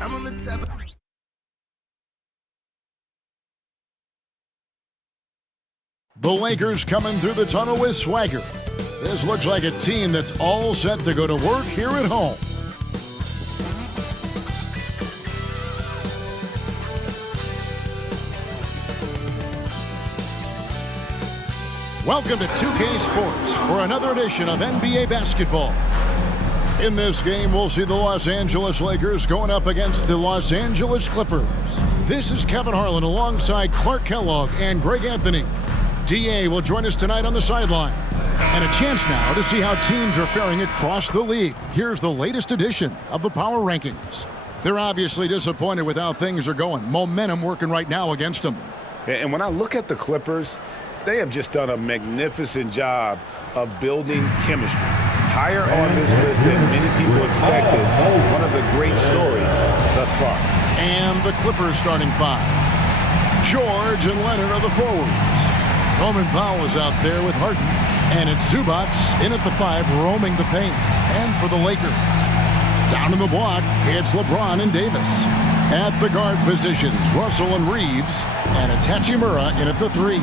I'm on the top. The Lakers coming through the tunnel with swagger. This looks like a team that's all set to go to work here at home. Welcome to 2K Sports for another edition of NBA basketball. In this game, we'll see the Los Angeles Lakers going up against the Los Angeles Clippers. This is Kevin Harlan alongside Clark Kellogg and Greg Anthony. DA will join us tonight on the sideline. And a chance now to see how teams are faring across the league. Here's the latest edition of the Power Rankings. They're obviously disappointed with how things are going. Momentum working right now against them. And when I look at the Clippers, they have just done a magnificent job of building chemistry. Higher on this list than many people expected. One of the great stories thus far. And the Clippers starting five. George and Leonard are the forwards. Norman Powell is out there with Harden. And it's Zubac in at the five, roaming the paint. And for the Lakers, down in the block, it's LeBron and Davis. At the guard positions, Russell and Reeves. And it's Hachimura in at the three.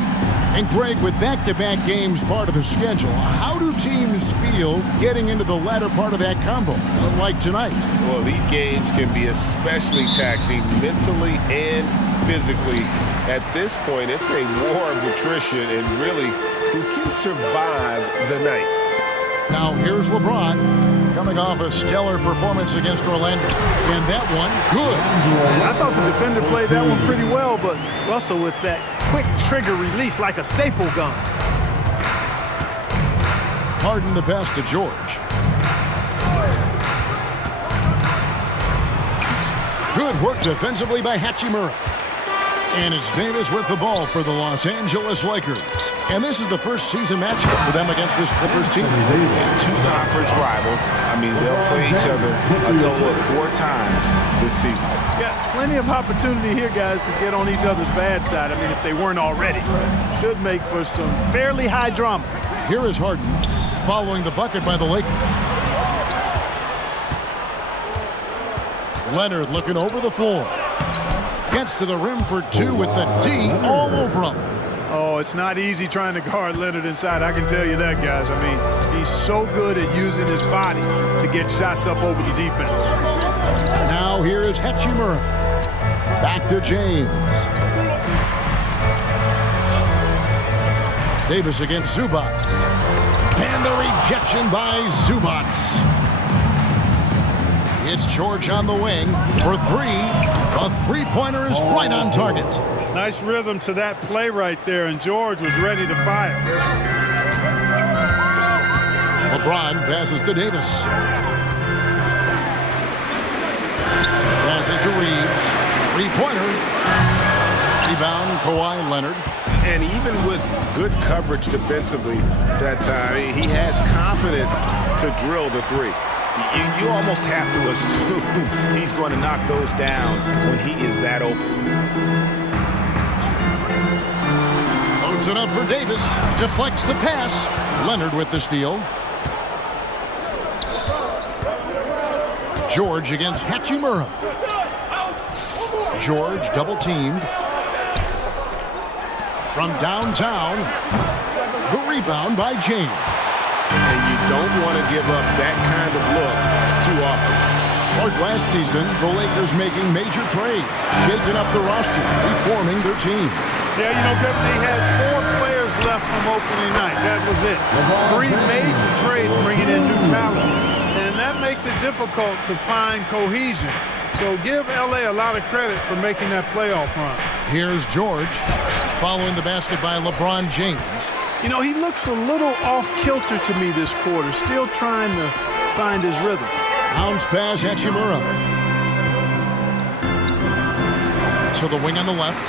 And Greg, with back-to-back games part of the schedule, how do teams feel getting into the latter part of that combo, like tonight? Well, these games can be especially taxing mentally and physically. At this point, it's a war of attrition, and really, who can survive the night? Now, here's LeBron coming off a stellar performance against Orlando. And that one, good. I thought the defender played that one pretty well, but Russell with that quick trigger release like a staple gun. Harden the pass to George. Good work defensively by Hachimura. And it's Davis with the ball for the Los Angeles Lakers. And this is the first season matchup for them against this Clippers team. Two conference rivals. I mean, they'll play each other a total of 4 times this season. Yeah, plenty of opportunity here, guys, to get on each other's bad side. I mean, if they weren't already. Should make for some fairly high drama. Here is Harden following the bucket by the Lakers. Leonard looking over the floor. Gets to the rim for two with the D all over him. Oh, it's not easy trying to guard Leonard inside. I can tell you that, guys. I mean, he's so good at using his body to get shots up over the defense. Now here is Hachimura. Back to James. Davis against Zubac. And the rejection by Zubac. It's George on the wing for three. A three-pointer is right on target. Nice rhythm to that play right there, and George was ready to fire. LeBron passes to Davis. Passes to Reeves. Three-pointer. Rebound, Kawhi Leonard. And even with good coverage defensively that time, he has confidence to drill the three. You almost have to assume he's going to knock those down when he is that open. Loads it up for Davis. Deflects the pass. Leonard with the steal. George against Hachimura. George double-teamed. From downtown, the rebound by James. And you don't want to give up that kind of look too often. Like last season, the Lakers making major trades, shaking up the roster, reforming their team. Yeah, you know, Kevin, they had 4 players left from opening night. That was it. 3 major trades bringing in new talent. And that makes it difficult to find cohesion. So give L.A. a lot of credit for making that playoff run. Here's George, following the basket by LeBron James. You know, he looks a little off-kilter to me this quarter, still trying to find his rhythm. Bounce pass, Hachimura. To the wing on the left.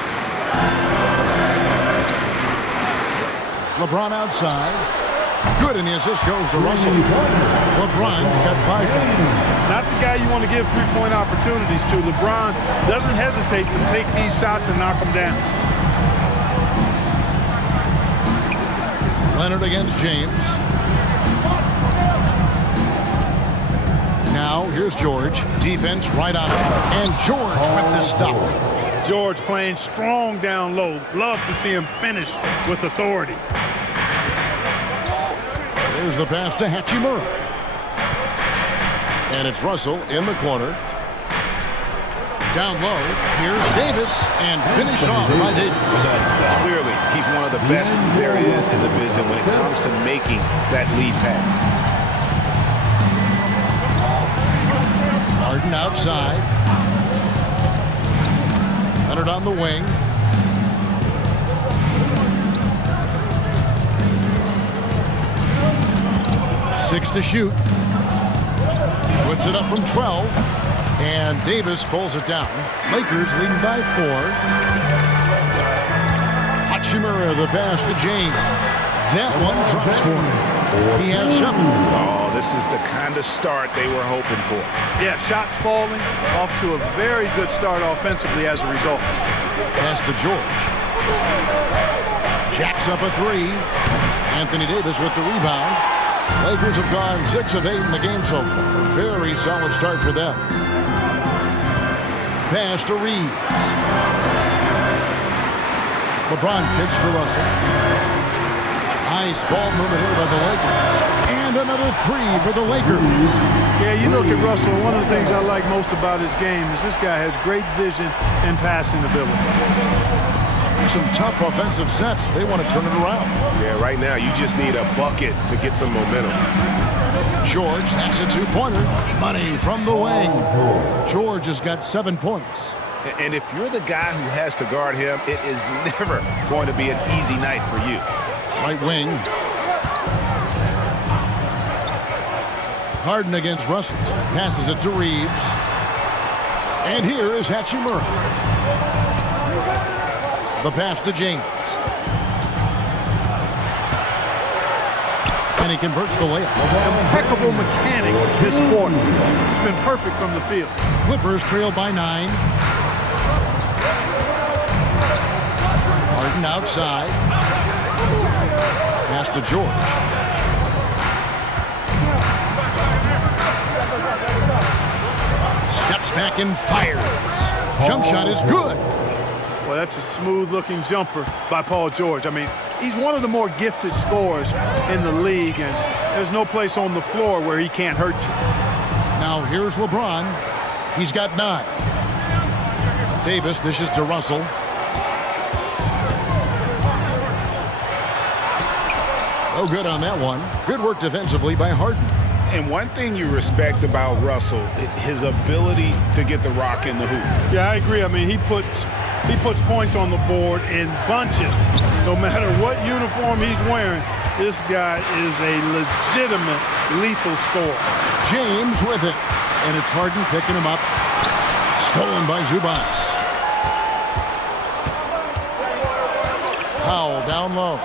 LeBron outside. Good, and the assist goes to Russell. LeBron's got 5. Not the guy you want to give three-point opportunities to. LeBron doesn't hesitate to take these shots and knock them down. Leonard against James. Now Now here's George. Defense right on him. And George with the stuff. George playing strong down low. Love to see him finish with authority. There's the pass to Hachimura. And it's Russell in the corner. Down low, here's Davis, and finished off by Davis. Clearly, he's one of the best there is in the business when it comes to making that lead pass. Harden outside. Leonard on the wing. Six to shoot. Puts it up from 12. And Davis pulls it down. Lakers leading by 4. Hachimura the pass to James. That one drops for him. He has 7. Oh, this is the kind of start they were hoping for. Yeah, shots falling. Off to a very good start offensively as a result. Pass to George. Jacks up a 3. Anthony Davis with the rebound. Lakers have gone 6 of 8 in the game so far. Very solid start for them. Pass to Reeves. LeBron kicks to Russell. Nice ball movement here by the Lakers. And another 3 for the Lakers. Yeah, you look at Russell, one of the things I like most about his game is this guy has great vision and passing ability. Some tough offensive sets. They want to turn it around. Yeah, right now you just need a bucket to get some momentum. George, that's a 2-pointer. Money from the wing. George has got 7 points. And if you're the guy who has to guard him, it is never going to be an easy night for you. Right wing. Harden against Russell. Passes it to Reeves. And here is Hachimura. The pass to James. And he converts the layup. Impeccable mechanics this quarter. It's been perfect from the field. Clippers trail by 9. Harden outside. Pass to George. Steps back and fires. Jump shot is good. Well, that's a smooth-looking jumper by Paul George. I mean, he's one of the more gifted scorers in the league, and there's no place on the floor where he can't hurt you. Now here's LeBron. He's got 9. Davis dishes to Russell. No good on that one. Good work defensively by Harden. And one thing you respect about Russell, his ability to get the rock in the hoop. Yeah, I agree. I mean, he puts points on the board in bunches. No matter what uniform he's wearing, this guy is a legitimate lethal scorer. James with it. And it's Harden picking him up. Stolen by Zubac. Powell down low.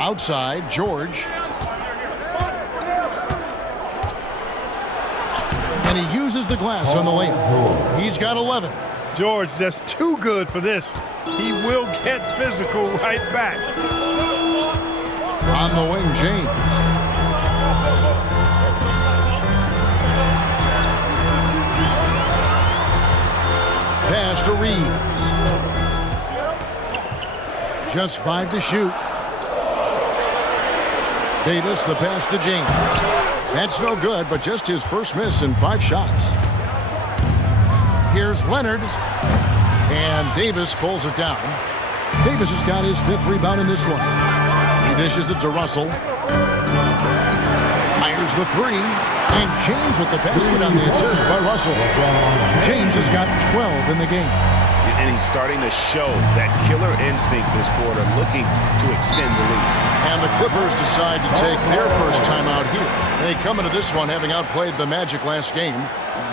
Outside, George. And he uses the glass on the layup. He's got 11. George, that's too good for this. He will get physical right back. On the wing, James. Pass to Reeves. Just 5 to shoot. Davis, the pass to James. That's no good, but just his first miss in 5 shots. Here's Leonard. And Davis pulls it down. Davis has got his 5th rebound in this one. He dishes it to Russell. Fires the 3. And James with the basket on the assist by Russell. James has got 12 in the game. And he's starting to show that killer instinct this quarter, looking to extend the lead. And the Clippers decide to take their first timeout here. They come into this one having outplayed the Magic last game.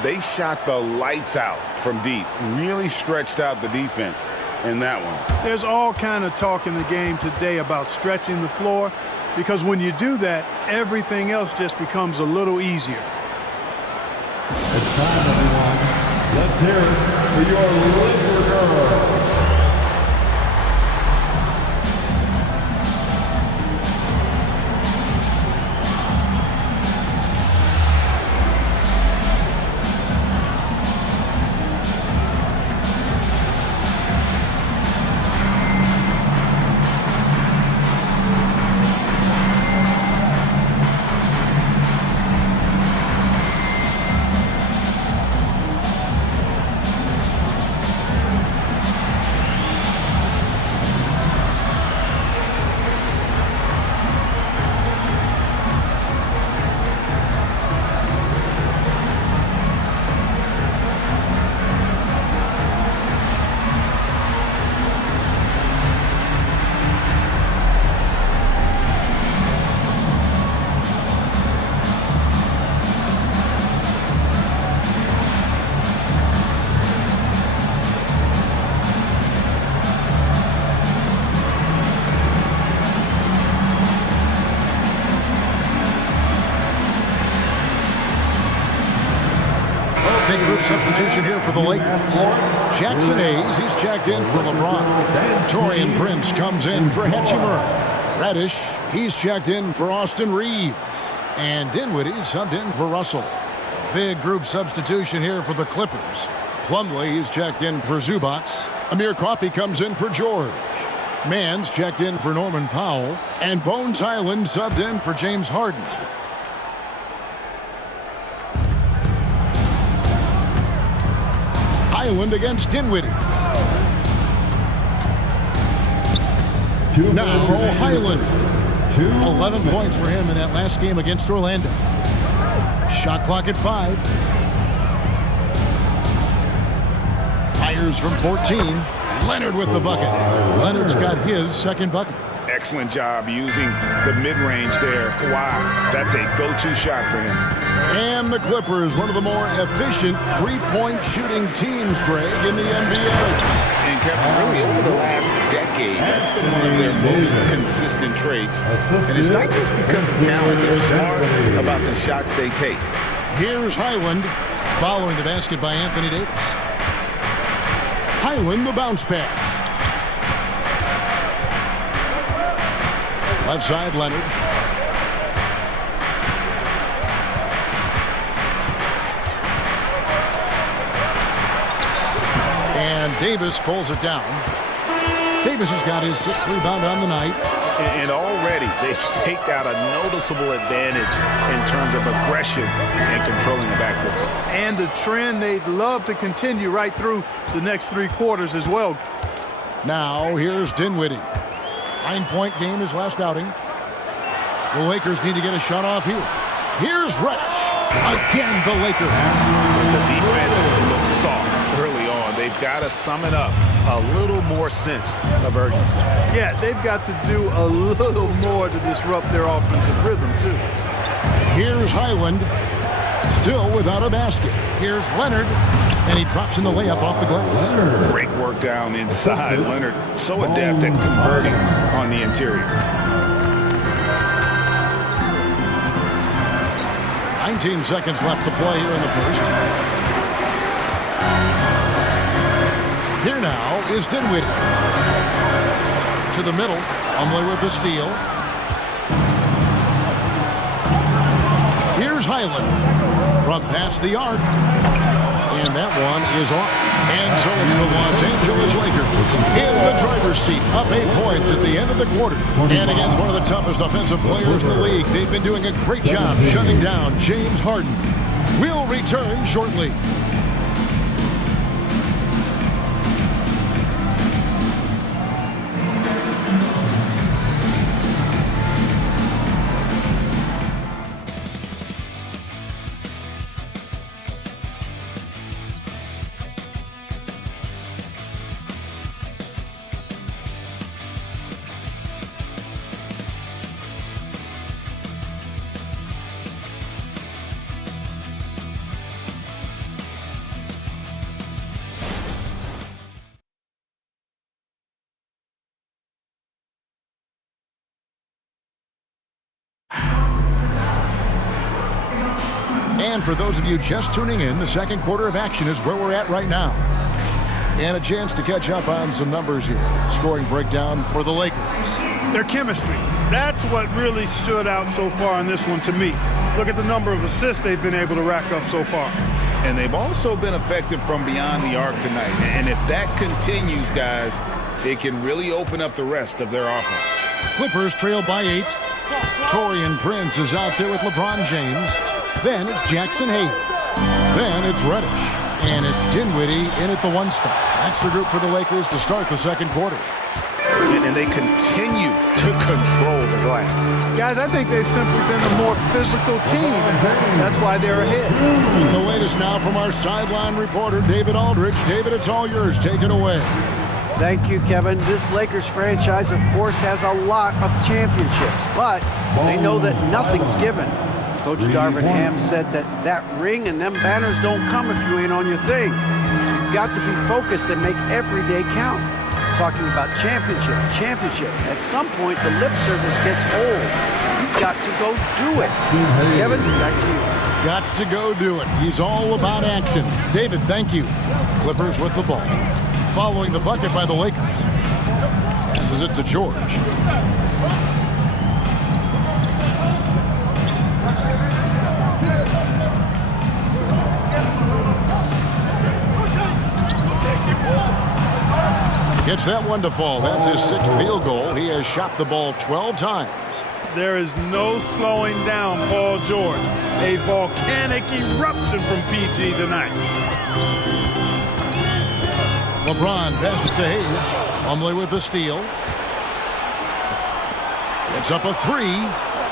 They shot the lights out from deep, really stretched out the defense in that one. There's all kind of talk in the game today about stretching the floor, because when you do that, everything else just becomes a little easier. It's time, everyone. Let's hear it for your Laker girls. Big group substitution here for the Lakers. Jackson Hayes, he's checked in for LeBron. Torian Prince comes in for Hachimura. Reddish, he's checked in for Austin Reeves. And Dinwiddie subbed in for Russell. Big group substitution here for the Clippers. Plumlee is checked in for Zubac. Amir Coffey comes in for George. Mann's checked in for Norman Powell. And Bones Highland subbed in for James Harden. Highland against Dinwiddie. Now Highland. 11 points for him in that last game against Orlando. Shot clock at 5. Fires from 14. Leonard with the bucket. Leonard's got his second bucket. Excellent job using the mid-range there. Kawhi, that's a go-to shot for him. And the Clippers, one of the more efficient three-point shooting teams, Greg, in the NBA. And Kevin, really over the last decade, that's been one of their most consistent traits. And it's not just because of talent. They're smart about the shots they take. Here's Highland following the basket by Anthony Davis. Highland, the bounce pass. Left side, Leonard. And Davis pulls it down. Davis has got his 6th rebound on the night. And already they've staked out a noticeable advantage in terms of aggression and controlling the backcourt. And the trend they'd love to continue right through the next 3 quarters as well. Now here's Dinwiddie. 9-point game his last outing. The Lakers need to get a shot off here. Here's Reddish. Again, the Lakers. The defense looks soft early on. They've got to sum it up. A little more sense of urgency. Yeah, they've got to do a little more to disrupt their offensive rhythm, too. Here's Highland. Still without a basket. Here's Leonard. And he drops in the layup off the glass. Great work down inside. Leonard so adept at converting on the interior. 19 seconds left to play here in the first. Here now is Dinwiddie. To the middle. Plumlee with the steal. Here's Highland. From past the arc. And that one is off. And so it's the Los Angeles Lakers in the driver's seat, up 8 points at the end of the quarter. And against one of the toughest offensive players in the league, they've been doing a great job shutting down James Harden. We'll return shortly. And for those of you just tuning in, the second quarter of action is where we're at right now. And a chance to catch up on some numbers here. Scoring breakdown for the Lakers. Their chemistry. That's what really stood out so far in this one to me. Look at the number of assists they've been able to rack up so far. And they've also been effective from beyond the arc tonight. And if that continues, guys, it can really open up the rest of their offense. Clippers trail by 8. Torian Prince is out there with LeBron James. Then it's Jackson Hayes. Then it's Reddish. And it's Dinwiddie in at the 1 spot. That's the group for the Lakers to start the second quarter. And they continue to control the glass. Guys, I think they've simply been the more physical team. That's why they're ahead. The latest now from our sideline reporter, David Aldridge. David, it's all yours. Take it away. Thank you, Kevin. This Lakers franchise, of course, has a lot of championships, but they know that nothing's given. Coach Darvin Ham said that ring and them banners don't come if you ain't on your thing. You've got to be focused and make every day count. Talking about championship. At some point, the lip service gets old. You've got to go do it. Kevin, back to you. got to go do it. He's all about action. David, thank you. Clippers with the ball. Following the bucket by the Lakers. Passes it to George. Gets that one to fall. That's his 6th field goal. He has shot the ball 12 times. There is no slowing down Paul George. A volcanic eruption from PG tonight. LeBron passes to Hayes. Plumlee with the steal. It's up a 3.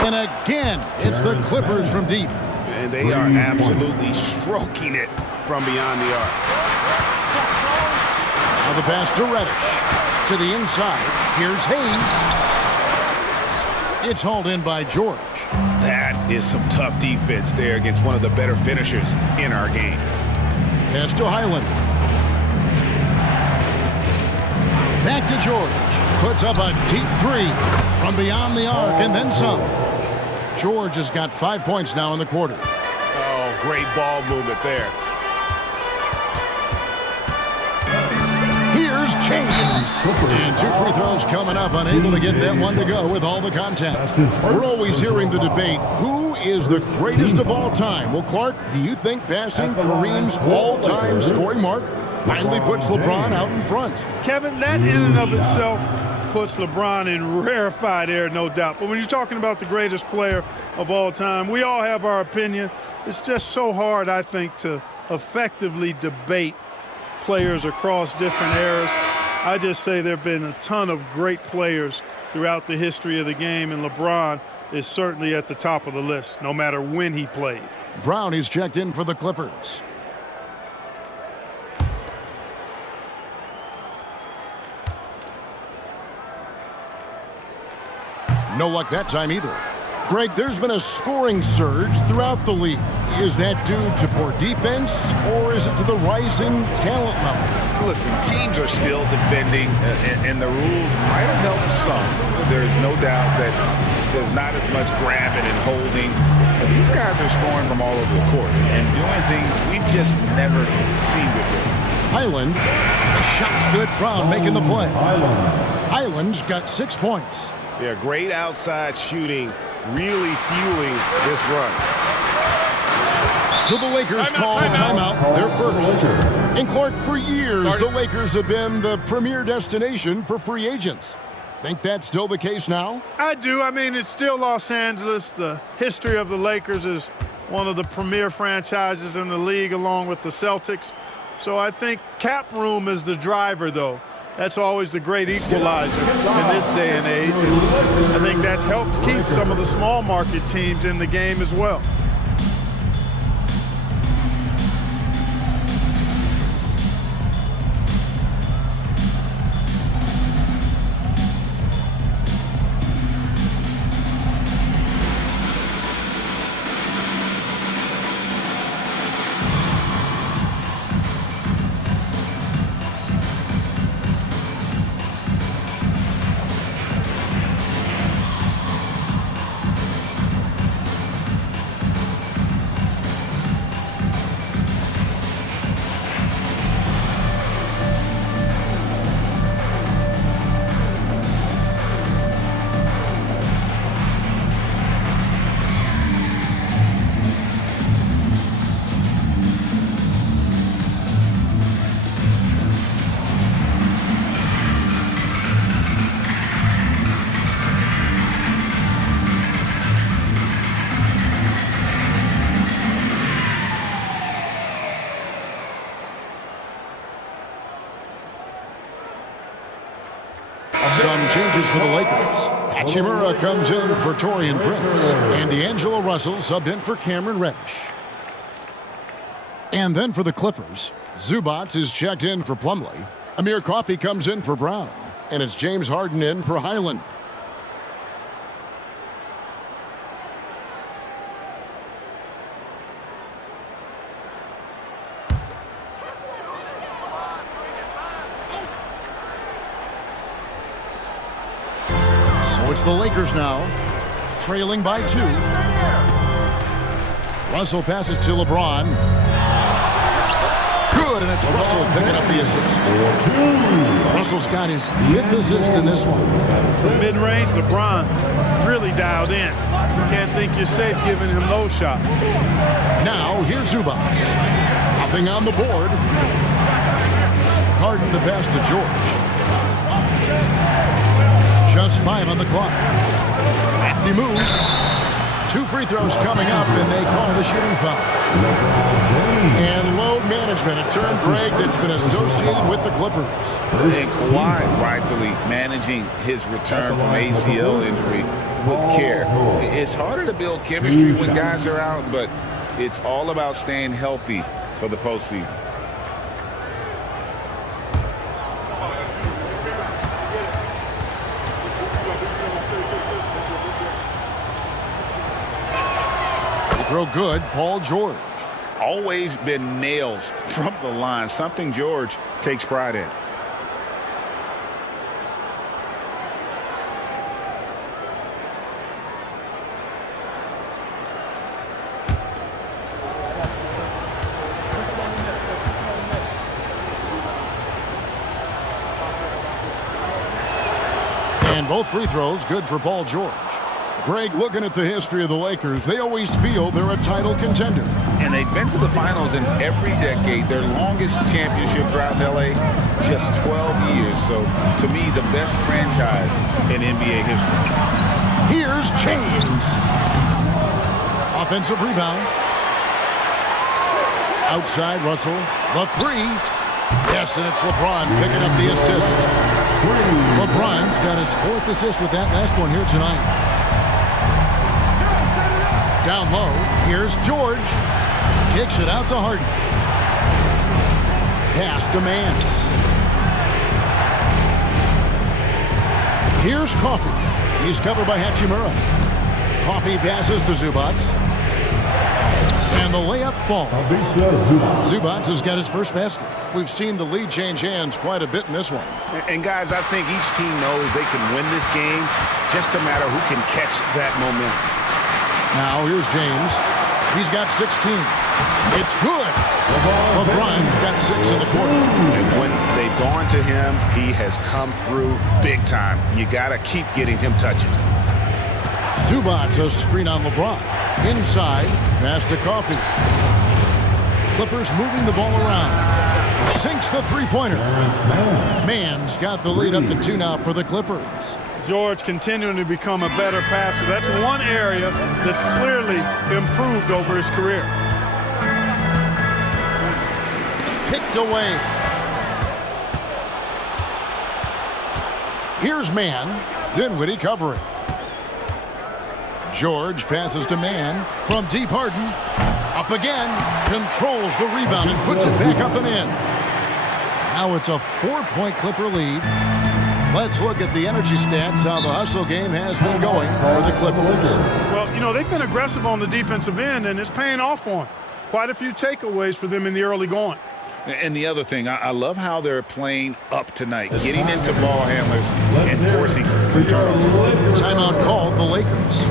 And again, it's the Clippers from deep. And they are absolutely stroking it from beyond the arc. Now the pass to Reddish. To the inside. Here's Hayes. It's hauled in by George. That is some tough defense there against one of the better finishers in our game. Pass to Highland. Back to George. Puts up a deep 3 from beyond the arc and then some. George has got 5 points now in the quarter. Oh, great ball movement there. Here's James. And 2 free throws coming up, unable to get that one to go with all the contact. We're always hearing the debate, who is the greatest of all time? Well, Clark, do you think passing Kareem's all-time scoring mark finally puts LeBron out in front? Kevin, that in and of itself puts LeBron in rarefied air, no doubt. But when you're talking about the greatest player of all time, we all have our opinion. It's just so hard, I think, to effectively debate players across different eras. I just say there have been a ton of great players throughout the history of the game, and LeBron is certainly at the top of the list, no matter when he played. Brown is checked in for the Clippers. No luck that time either. Greg, there's been a scoring surge throughout the league. Is that due to poor defense, or is it to the rising talent level? Listen, teams are still defending, and the rules might have helped some. There's no doubt that there's not as much grabbing and holding. But these guys are scoring from all over the court and doing things we've just never seen before. Highland, shot's good. Brown making the play. Highland's got 6 points. Yeah, great outside shooting, really fueling this run. So the Lakers call timeout, their first. And Clark, for years, the Lakers have been the premier destination for free agents. Think that's still the case now? I do. I mean, it's still Los Angeles. The history of the Lakers is one of the premier franchises in the league, along with the Celtics. So I think cap room is the driver, though. That's always the great equalizer in this day and age. And I think that helps keep some of the small market teams in the game as well. Some changes for the Lakers. Hachimura comes in for Taurean Prince. And D'Angelo Russell subbed in for Cameron Reddish. And then for the Clippers, Zubac is checked in for Plumlee. Amir Coffey comes in for Brown. And it's James Harden in for Highland. So it's the Lakers now, trailing by 2. Russell passes to LeBron. Good, and it's Russell picking up the assist. Russell's got his 5th assist in this one. From mid-range, LeBron really dialed in. Can't think you're safe giving him those shots. Now, here's Zubac. Nothing on the board. Harden the pass to George. Just 5 on the clock. Crafty move. 2 free throws coming up, and they call the shooting foul. And load management, a term, Greg, that's been associated with the Clippers. And Kawhi rightfully managing his return from ACL injury with care. It's harder to build chemistry when guys are out, but it's all about staying healthy for the postseason. Throw good, Paul George. Always been nails from the line, something George takes pride in. And both free throws good for Paul George. Greg, looking at the history of the Lakers, they always feel they're a title contender. And they've been to the finals in every decade. Their longest championship drought in L.A., just 12 years. So, to me, the best franchise in NBA history. Here's James. Offensive rebound. Outside Russell. The 3. Yes, and it's LeBron picking up the assist. LeBron's got his 4th assist with that last one here tonight. Down low, here's George. Kicks it out to Harden. Pass to Mann. Here's Coffey. He's covered by Hachimura. Coffey passes to Zubac. And the layup falls. Zubac has got his first basket. We've seen the lead change hands quite a bit in this one. And guys, I think each team knows they can win this game. Just a matter who can catch that momentum. Now here's James. He's got 16. It's good. LeBron's got 6 in the quarter. And when they've gone to him, he has come through big time. You got to keep getting him touches. Zubac a screen on LeBron. Inside, pass to Coffey. Clippers moving the ball around. Sinks the three-pointer. Mann's got the lead up to 2 now for the Clippers. George continuing to become a better passer. That's one area that's clearly improved over his career. Picked away. Here's Mann. Dinwiddie covering. George passes to Mann from deep. Harden. Up again. Controls the rebound and puts it back up and in. Now it's a 4-point Clipper lead. Let's look at the energy stats, how the hustle game has been going for the Clippers. Well, you know, they've been aggressive on the defensive end, and it's paying off for them. Quite a few takeaways for them in the early going. And the other thing, I love how they're playing up tonight, getting into ball handlers and forcing some turnovers. Timeout called the Lakers.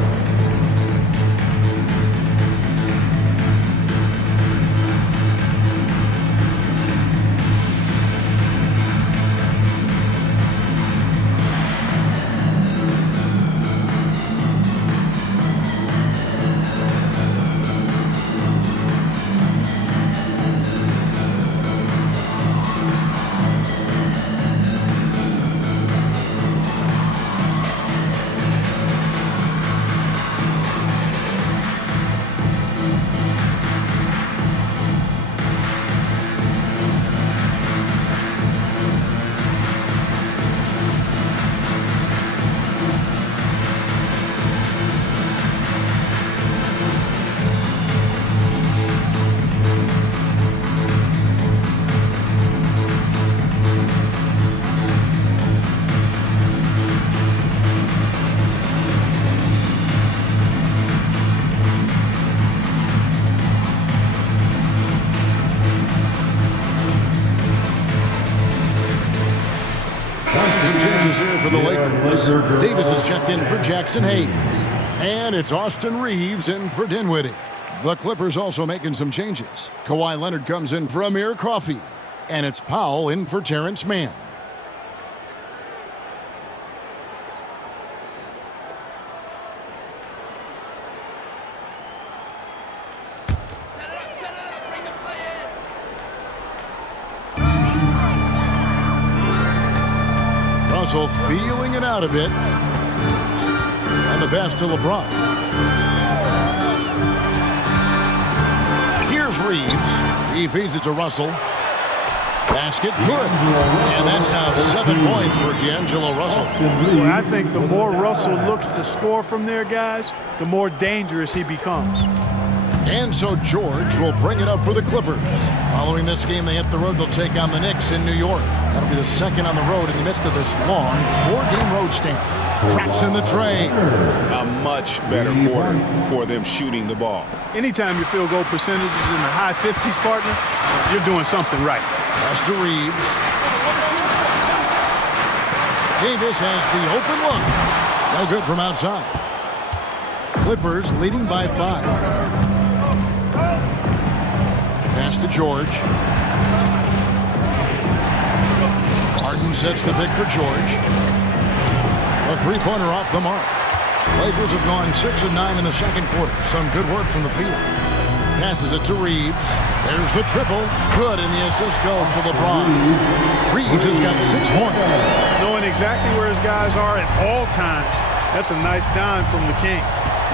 Here for the Lakers. Davis is checked in for Jackson Hayes. And it's Austin Reeves in for Dinwiddie. The Clippers also making some changes. Kawhi Leonard comes in for Amir Coffey, and it's Powell in for Terrence Mann. Russell feeling it out a bit. On the pass to LeBron. Here's Reeves. He feeds it to Russell. Basket good. And that's now 7 points for D'Angelo Russell. Well, I think the more Russell looks to score from there, guys, the more dangerous he becomes. And so George will bring it up for the Clippers. Following this game, they hit the road. They'll take on the Knicks in New York. That'll be the second on the road in the midst of this long 4-game road stand. Traps in the tray. A much better quarter for them shooting the ball. Anytime your field goal percentage is in the high 50s, partner, you're doing something right. Pass to Reeves. Davis has the open look. No good from outside. Clippers leading by 5. Pass to George. Harden sets the pick for George. A three-pointer off the mark. Lakers have gone 6 of 9 in the second quarter. Some good work from the field. Passes it to Reeves. There's the triple. Good, and the assist goes to LeBron. Reeves has got 6 points. Knowing exactly where his guys are at all times. That's a nice dime from the King.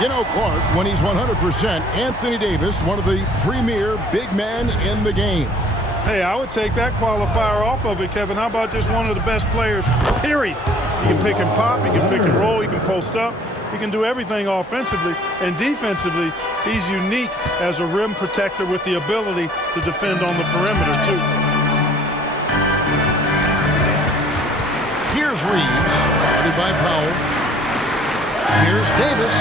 You know, Clark, when he's 100%, Anthony Davis, one of the premier big men in the game. Hey, I would take that qualifier off of it, Kevin. How about just one of the best players, period? He can pick and pop, he can pick and roll, he can post up, he can do everything offensively. And defensively, he's unique as a rim protector with the ability to defend on the perimeter, too. Here's Reeves, guarded by Powell. Here's Davis,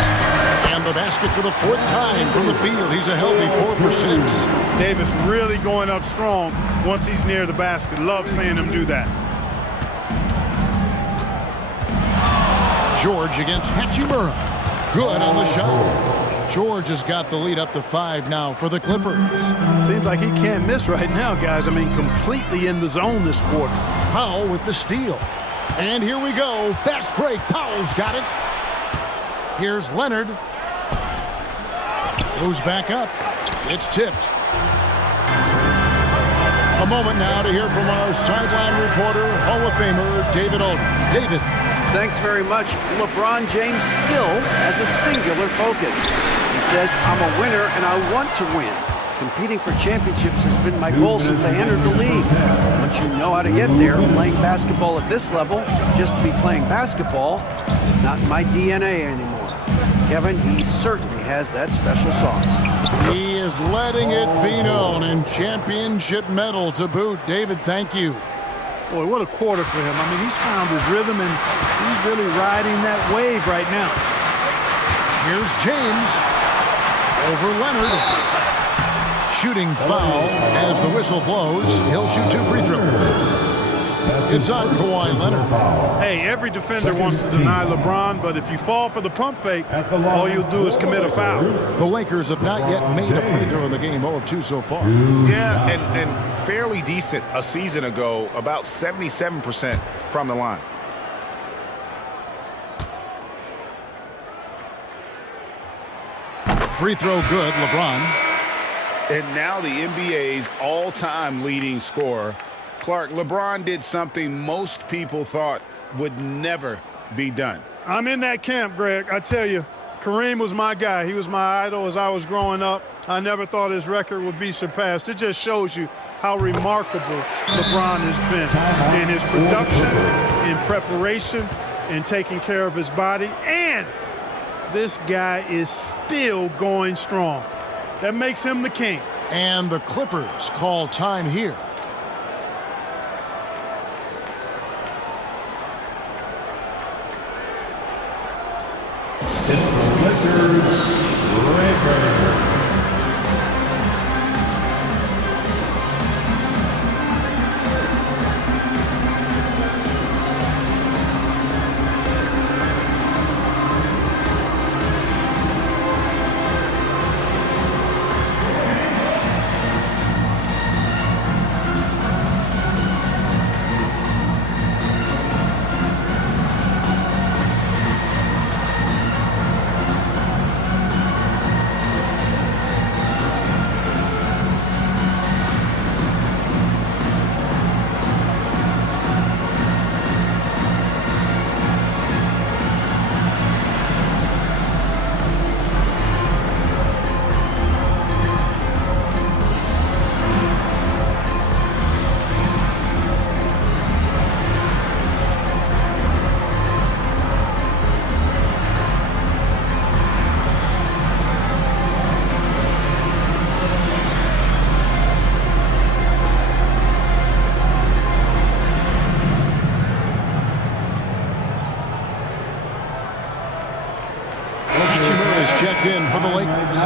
and the basket for the 4th time from the field. He's a healthy 4 for 6. Davis really going up strong once he's near the basket. Love seeing him do that. George against Hachimura. Good on the shot. George has got the lead up to 5 now for the Clippers. Seems like he can't miss right now, guys. I mean, completely in the zone this quarter. Powell with the steal. And here we go. Fast break. Powell's got it. Here's Leonard. Goes back up. It's tipped. A moment now to hear from our sideline reporter, Hall of Famer David Aldridge. David. Thanks very much. LeBron James still has a singular focus. He says, I'm a winner and I want to win. Competing for championships has been my goal since I entered the league. Once you know how to get there, playing basketball at this level, just to be playing basketball, not in my DNA anymore. Kevin, he certainly has that special sauce. He is letting it be known, and championship medal to boot. David, thank you. Boy, what a quarter for him. I mean, he's found his rhythm, and he's really riding that wave right now. Here's James over Leonard. Shooting foul as the whistle blows. He'll shoot 2 free throws. It's on Kawhi Leonard. Hey, every defender wants to deny LeBron, but if you fall for the pump fake, all you'll do is commit a foul. The Lakers have not yet made a free throw in the game, 0 of 2 so far. Yeah, and fairly decent a season ago, about 77% from the line. Free throw good, LeBron. And now the NBA's all-time leading scorer. Clark, LeBron did something most people thought would never be done. I'm in that camp, Greg. I tell you, Kareem was my guy. He was my idol as I was growing up. I never thought his record would be surpassed. It just shows you how remarkable LeBron has been in his production, in preparation, in taking care of his body. And this guy is still going strong. That makes him the king. And the Clippers call time here. It's the Lakers record.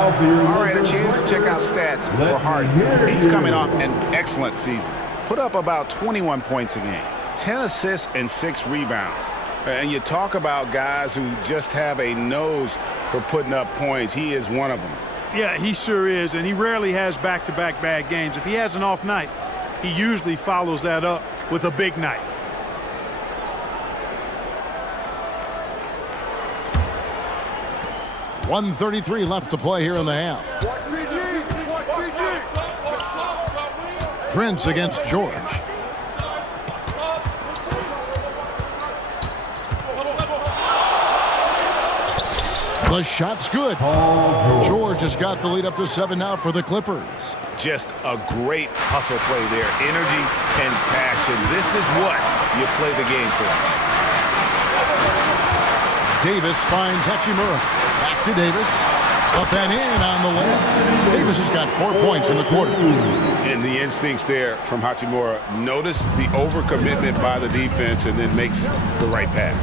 now for your All right, a chance to check out stats for Harden. He's coming off an excellent season. Put up about 21 points a game, 10 assists and 6 rebounds. And you talk about guys who just have a nose for putting up points. He is one of them. Yeah, he sure is, and he rarely has back-to-back bad games. If he has an off night, he usually follows that up with a big night. .133 left to play here in the half. Prince against George. The shot's good. George has got the lead up to 7 now for the Clippers. Just a great hustle play there. Energy and passion. This is what you play the game for. Davis finds Hachimura. Back to Davis. Up and in on the layup. Davis has got 4 points in the quarter. And the instincts there from Hachimura. Notice the overcommitment by the defense and then makes the right pass.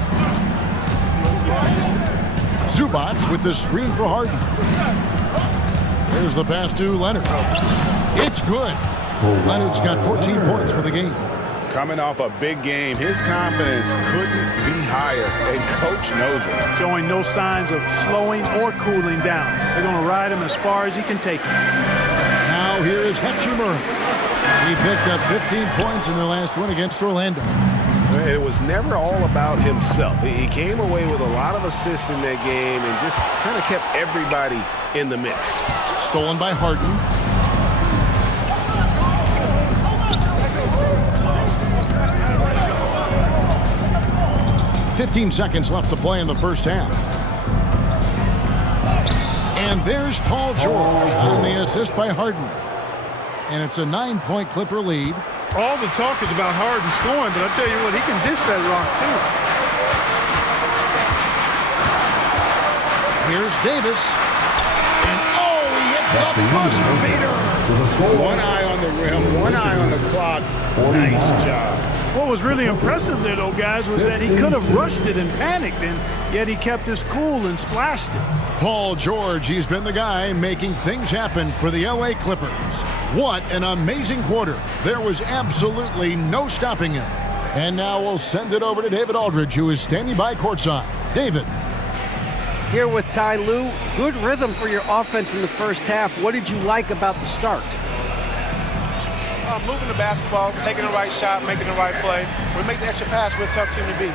Zubac with the screen for Harden. There's the pass to Leonard. It's good. Leonard's got 14 points for the game. Coming off a big game, his confidence couldn't be higher, and coach knows it. Showing no signs of slowing or cooling down. They're going to ride him as far as he can take him. Now here is Hachimura. He picked up 15 points in their last win against Orlando. It was never all about himself. He came away with a lot of assists in that game and just kind of kept everybody in the mix. Stolen by Harden. .15 seconds left to play in the first half. And there's Paul George on the assist by Harden. And it's a 9-point Clipper lead. All the talk is about Harden scoring, but I tell you what, he can dish that rock too. Here's Davis. And he hits the buzzer beater. One eye on the rim, one eye on the clock. Nice job. What was really impressive there, though, guys, was that he could have rushed it and panicked, and yet he kept his cool and splashed it. Paul George, he's been the guy making things happen for the LA Clippers. What an amazing quarter. There was absolutely no stopping him. And now we'll send it over to David Aldridge, who is standing by courtside. David. Here with Ty Lue. Good rhythm for your offense in the first half. What did you like about the start? Moving the basketball, taking the right shot, making the right play. We make the extra pass, we're a tough team to beat.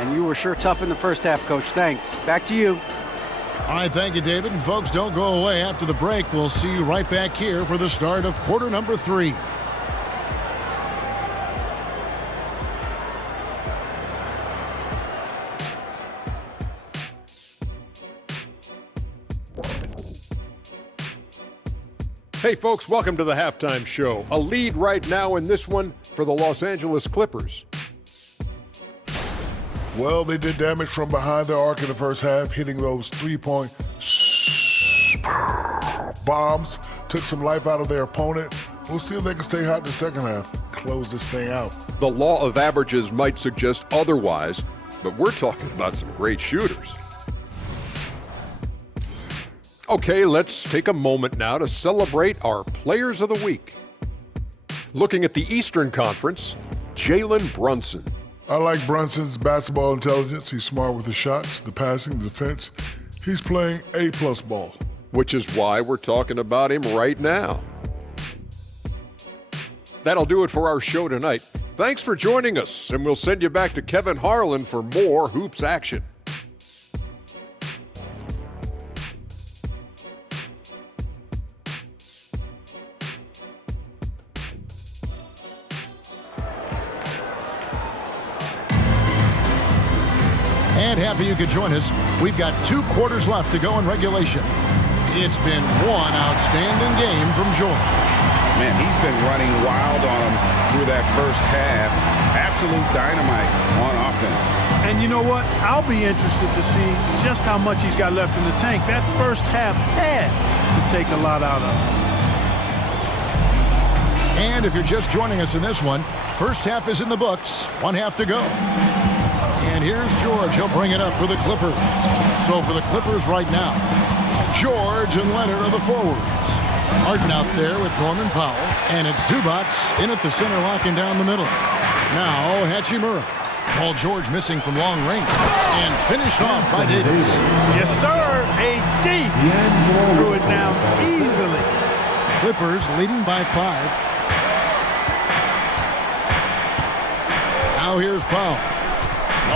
And you were sure tough in the first half, Coach. Thanks. Back to you. All right, thank you, David. And folks, don't go away. After the break, we'll see you right back here for the start of quarter number 3. Hey folks, welcome to the halftime show. A lead right now in this one for the Los Angeles Clippers. Well, they did damage from behind the arc in the first half, hitting those 3-point bombs, took some life out of their opponent. We'll see if they can stay hot in the second half, close this thing out. The law of averages might suggest otherwise, but we're talking about some great shooters. Okay, let's take a moment now to celebrate our Players of the Week. Looking at the Eastern Conference, Jalen Brunson. I like Brunson's basketball intelligence. He's smart with the shots, the passing, the defense. He's playing A+ ball. Which is why we're talking about him right now. That'll do it for our show tonight. Thanks for joining us, and we'll send you back to Kevin Harlan for more hoops action. And happy you could join us. We've got 2 quarters left to go in regulation. It's been one outstanding game from George. Man, he's been running wild on him through that first half. Absolute dynamite on offense. And you know what? I'll be interested to see just how much he's got left in the tank. That first half had to take a lot out of him. And if you're just joining us in this one, first half is in the books. 1 half to go. And here's George. He'll bring it up for the Clippers. So for the Clippers right now, George and Leonard are the forwards. Harden out there with Norman Powell. And it's Zubac in at the center, locking down the middle. Now Hachimura. Paul George missing from long range. And finished off by Davis. Yes, sir. AD threw it down easily. Clippers leading by 5. Now here's Powell.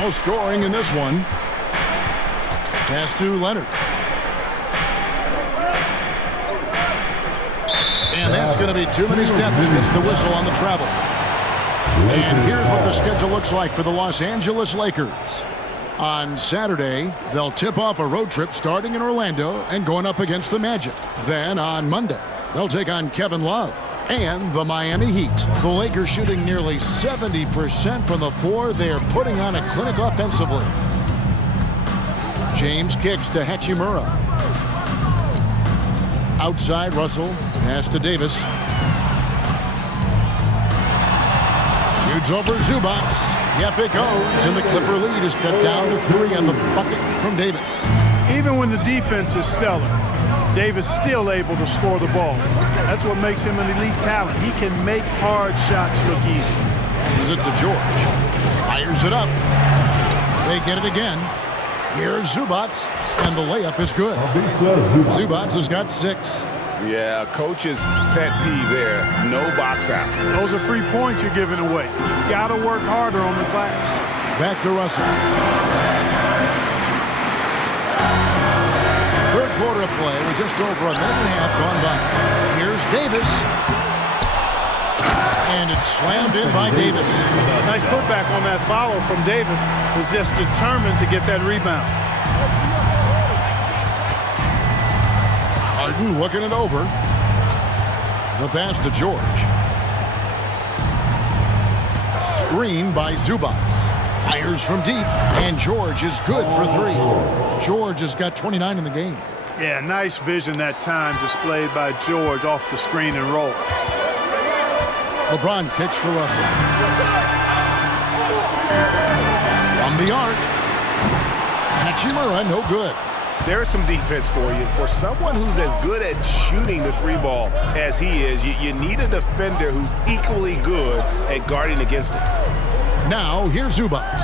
No scoring in this one. Pass to Leonard. And that's going to be too many steps. Gets the whistle on the travel. And here's what the schedule looks like for the Los Angeles Lakers. On Saturday, they'll tip off a road trip starting in Orlando and going up against the Magic. Then on Monday, they'll take on Kevin Love and the Miami Heat. The Lakers shooting nearly 70% from the floor. They're putting on a clinic offensively. James kicks to Hachimura. Outside, Russell. Pass to Davis. Shoots over Zubac. Yep, it goes. And the Clipper lead is cut down to 3 on the bucket from Davis. Even when the defense is stellar, Davis still able to score the ball. That's what makes him an elite talent. He can make hard shots look easy. Passes it to George. Fires it up. They get it again. Here's Zubac, and the layup is good. Zubac has got 6. Yeah, coach's pet peeve there. No box out. Those are free points you're giving away. You got to work harder on the glass. Back to Russell. Third quarter of play with just over a minute and a half gone by. Here's Davis. And it's slammed in by Davis. Nice putback on that follow from Davis. Was just determined to get that rebound. Harden looking it over. The pass to George. Screen by Zubac. Fires from deep, and George is good for 3. George has got 29 in the game. Yeah, nice vision that time displayed by George off the screen and roll. LeBron kicks to Russell. From the arc. Hachimura, no good. There's some defense for you. For someone who's as good at shooting the 3 ball as he is, you need a defender who's equally good at guarding against it. Now, here's Zubac.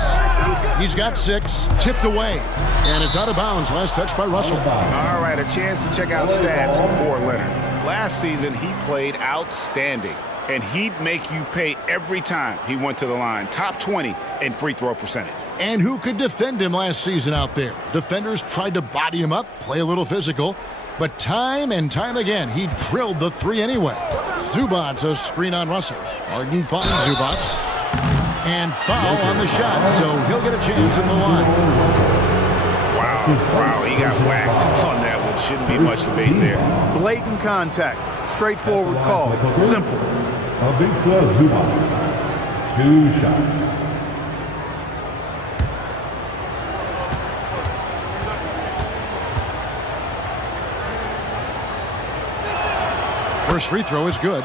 He's got 6, tipped away, and it's out of bounds. Last touch by Russell. All right, a chance to check out stats for Leonard. Last season, he played outstanding, and he'd make you pay every time he went to the line. Top 20 in free throw percentage. And who could defend him last season out there? Defenders tried to body him up, play a little physical, but time and time again, he drilled the 3 anyway. Zubac, a screen on Russell. Harden finds Zubac. And foul on the shot, so he'll get a chance at the line. Wow, he got whacked on that one. Shouldn't be much debate there. Blatant contact. Straightforward call. Simple. Zubac. 2 shots. First free throw is good.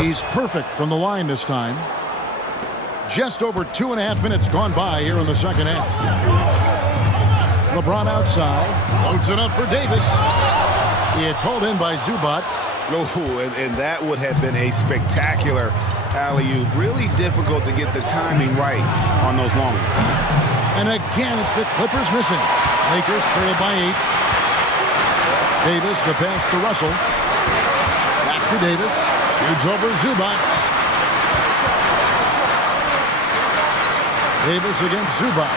He's perfect from the line this time. Just over 2.5 minutes gone by here in the second half. LeBron outside. Loads it up for Davis. It's hauled in by Zubac. Oh, and that would have been a spectacular alley-oop. Really difficult to get the timing right on those long ones. And again, it's the Clippers missing. Lakers trail by 8. Davis, the pass to Russell. Back to Davis. Shoots over Zubac. Davis against Zubac.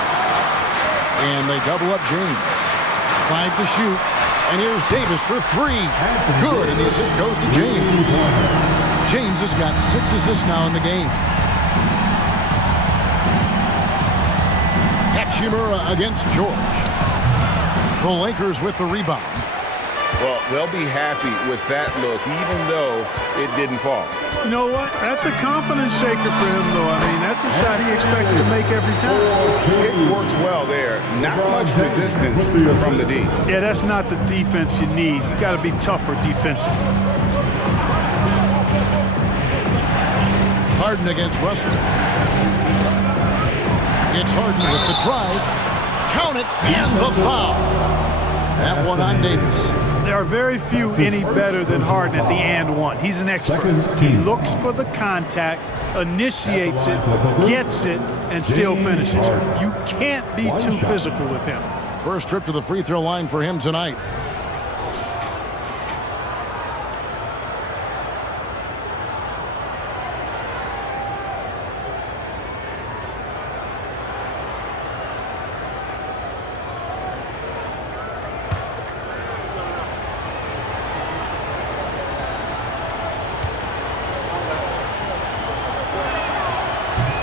And they double up James. 5 to shoot. And here's Davis for 3. Good, and the assist goes to James. James has got 6 assists now in the game. Hachimura against George. The Lakers with the rebound. Well, they'll be happy with that look, even though it didn't fall. You know what? That's a confidence shaker for him, though. I mean, that's a shot he expects to make every time. It works well there. Not much resistance from the D. Yeah, that's not the defense you need. You got to be tougher defensively. Harden against Russell. It's Harden with the drive. Count it, and the foul. That one on Davis. There are very few any better than Harden at the and one. He's an expert. He looks for the contact, initiates it, gets it, and still finishes. You can't be too physical with him. First trip to the free throw line for him tonight.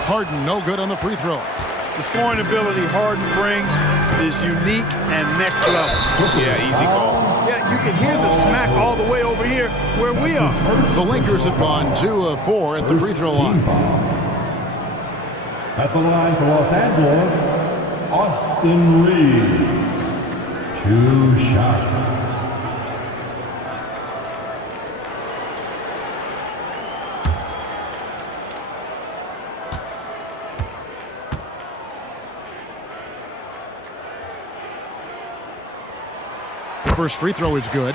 Harden, no good on the free throw. The scoring ability Harden brings is unique and next level. Yeah, easy call. Yeah, you can hear the smack all the way over here where we are. The Lakers have gone 2 of 4 at the free throw line. At the line for Los Angeles, Austin Reeves. 2 shots. First free throw is good.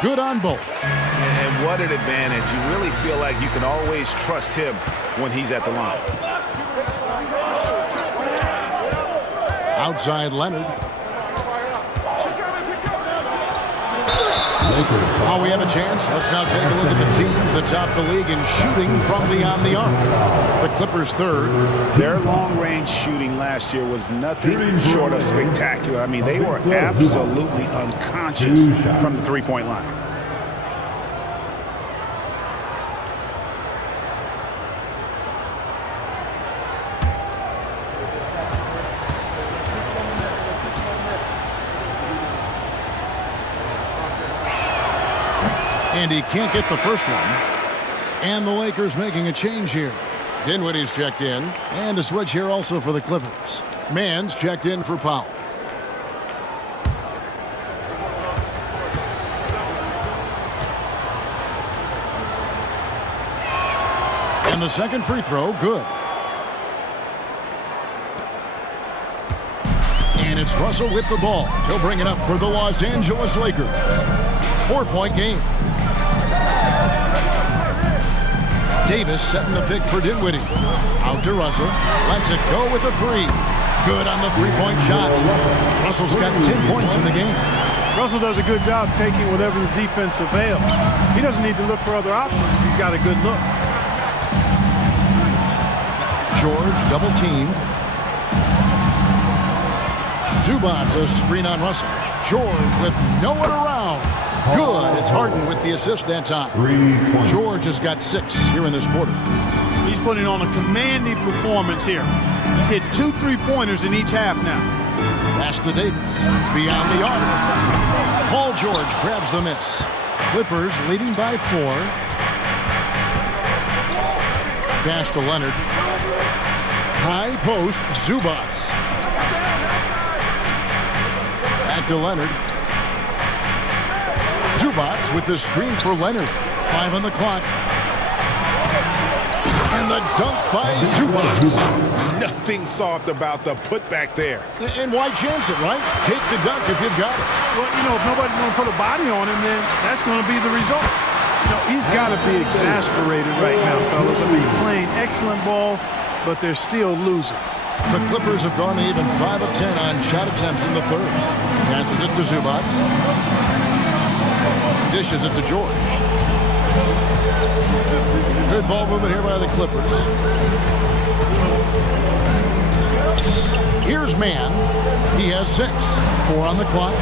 Good on both. And what an advantage. You really feel like you can always trust him when he's at the line. Outside Leonard. Oh, we have a chance. Let's now take a look at the teams that top the league in shooting from beyond the arc. The Clippers third. Their long-range shooting last year was nothing short of spectacular. I mean, they were absolutely unconscious from the three-point line. And he can't get the first one. And the Lakers making a change here. Dinwiddie's checked in. And a switch here also for the Clippers. Mann's checked in for Powell. And the second free throw, good. And it's Russell with the ball. He'll bring it up for the Los Angeles Lakers. 4-point game. Davis setting the pick for Dinwiddie. Out to Russell. Lets it go with a three. Good on the three-point shot. Russell's got 10 points in the game. Russell does a good job taking whatever the defense avails. He doesn't need to look for other options. He's got a good look. George double team. Zubac a screen on Russell. George with no one around. Good. It's Harden with the assist that time. George has got 6 here in this quarter. He's putting on a commanding performance here. He's hit 2 3-pointers in each half now. Pass to Davis. Beyond the arc. Paul George grabs the miss. Clippers leading by 4. Pass to Leonard. High post. Zubac. Back to Leonard. Zubac with the screen for Leonard. 5 on the clock. And the dunk by Zubac. Nothing soft about the putback there. And why chance it, right? Take the dunk if you've got it. Well, you know, if nobody's going to put a body on him, then that's going to be the result. You know, he's got to be exasperated right now, fellas. I mean, playing excellent ball, but they're still losing. The Clippers have gone even 5 of 10 on shot attempts in the third. Passes it to Zubac. Dishes it to George. Good ball movement here by the Clippers. Here's Mann. He has 6. 4 on the clock.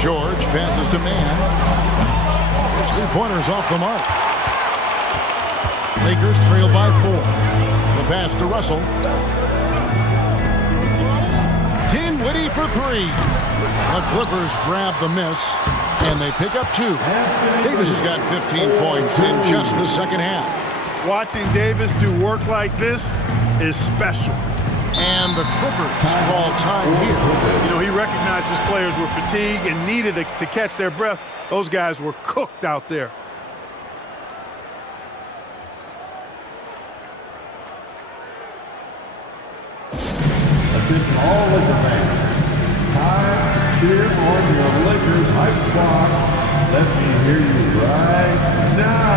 George passes to Mann. His 3-pointers off the mark. Lakers trail by 4. The pass to Russell. Dinwiddie for 3. The Clippers grab the miss, and they pick up 2. Davis has got 15 points in just the second half. Watching Davis do work like this is special. And the Clippers call time here. You know, he recognized his players were fatigued and needed to catch their breath. Those guys were cooked out there. Attention all Laker fans. Time to cheer on your Lakers hype squad. Let me hear you right now.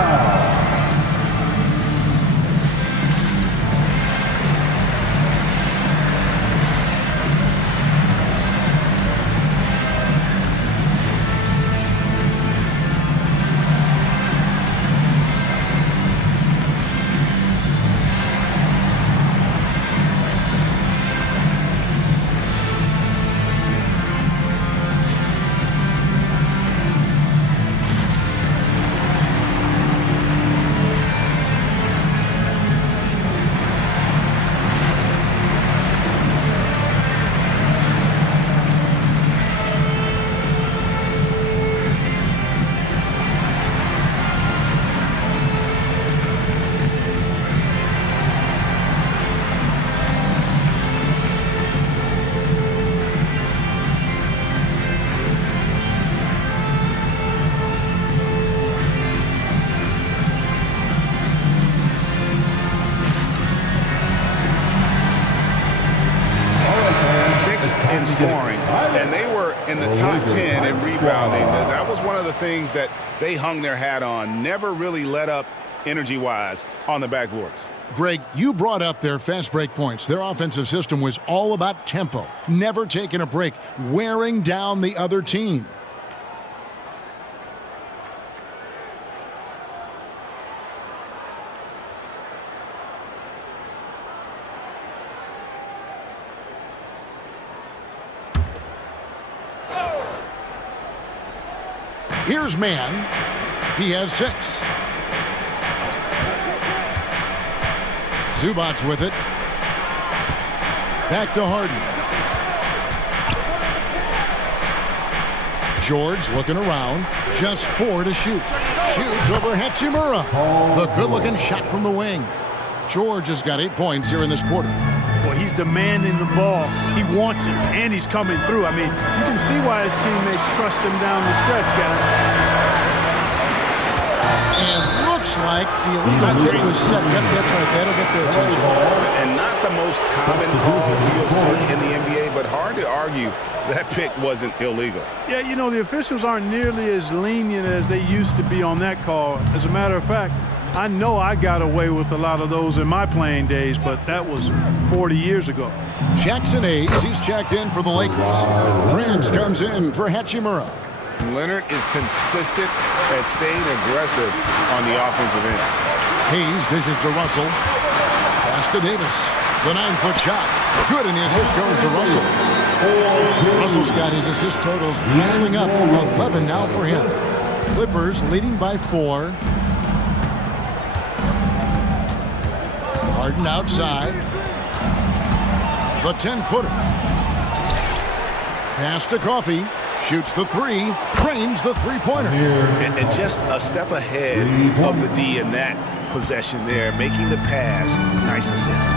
Scoring, and they were in the top 10 in rebounding. That was one of the things that they hung their hat on. Never really let up energy-wise on the backboards. Greg, you brought up their fast break points. Their offensive system was all about tempo, never taking a break, wearing down the other team. Here's Mann. He has 6. Zubac's with it. Back to Harden. George looking around. Just 4 to shoot. Shoots over Hachimura. The good-looking shot from the wing. George has got 8 points here in this quarter. Well, he's demanding the ball. He wants it, and he's coming through. I mean, you can see why his teammates trust him down the stretch, guys. And looks like the illegal kick was set. Yep, that's right. That'll get their attention. And not the most common call you'll see in the NBA, but hard to argue that pick wasn't illegal. Yeah, you know, the officials aren't nearly as lenient as they used to be on that call. As a matter of fact, I know I got away with a lot of those in my playing days, but that was 40 years ago. Jackson Hayes, he's checked in for the Lakers. Prince comes in for Hachimura. Leonard is consistent at staying aggressive on the offensive end. Hayes dishes to Russell. Pass to Davis. The 9-foot shot. Good, and the assist goes to Russell. Russell's got his assist totals piling up. 11 now for him. Clippers leading by 4. Harden outside. The 10-footer. Pass to Coffey. Shoots the 3. Trains the 3-pointer. And just a step ahead of the D in that possession there, making the pass. Nice assist.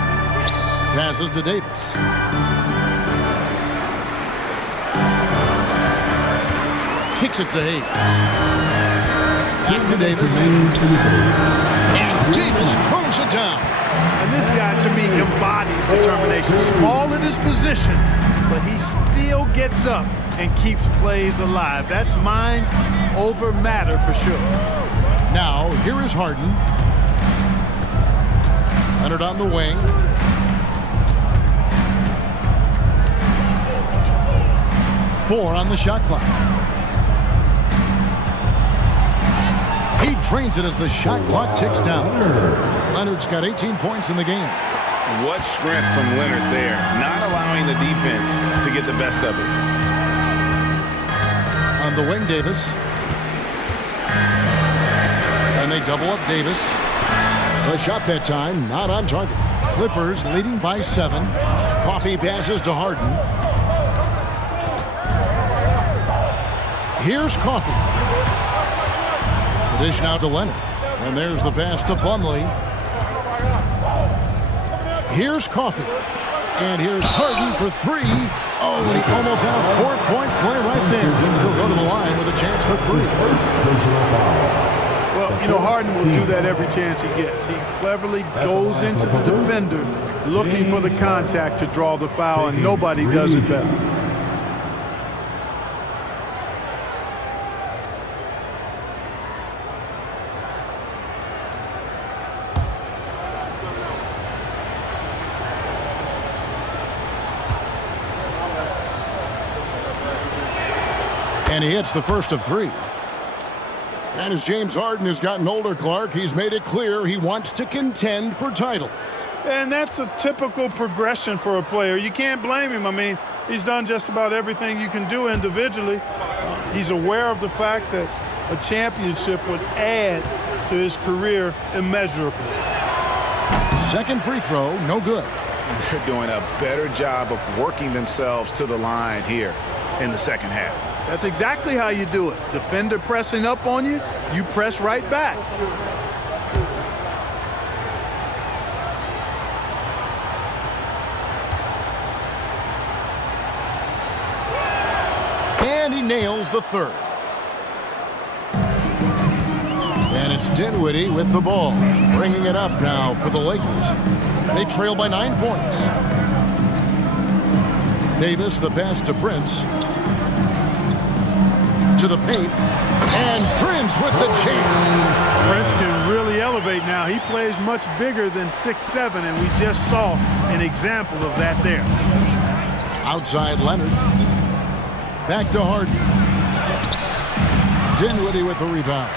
Passes to Davis. Kicks it to Hayes. Back to Davis. And Davis throws it down. And this guy, to me, embodies determination. Small in his position, but he still gets up and keeps plays alive. That's mind over matter for sure. Now, here is Harden. Leonard on the wing. Four on the shot clock. He drains it as the shot clock ticks down. Leonard's got 18 points in the game. What strength from Leonard there, not allowing the defense to get the best of it. On the wing, Davis. And they double up Davis. The shot that time, not on target. Clippers leading by 7. Coffee passes to Harden. Here's Coffee. The dish now to Leonard. And there's the pass to Plumlee. Here's Coffee. And here's Harden for 3. Oh, and he almost had a 4-point play right there. He'll go to the line with a chance for 3. Well, you know, Harden will do that every chance he gets. He cleverly goes into the defender looking for the contact to draw the foul, and nobody does it better. And he hits the first of 3. And as James Harden has gotten older, Clark, he's made it clear he wants to contend for titles. And that's a typical progression for a player. You can't blame him. I mean, he's done just about everything you can do individually. He's aware of the fact that a championship would add to his career immeasurably. Second free throw, no good. They're doing a better job of working themselves to the line here in the second half. That's exactly how you do it. Defender pressing up on you, you press right back. And he nails the third. And it's Dinwiddie with the ball, bringing it up now for the Lakers. They trail by 9 points. Davis, the pass to Prince. To the paint, and Prince with the jam. Prince can really elevate now. He plays much bigger than 6'7", and we just saw an example of that there. Outside Leonard. Back to Harden. Dinwiddie with the rebound.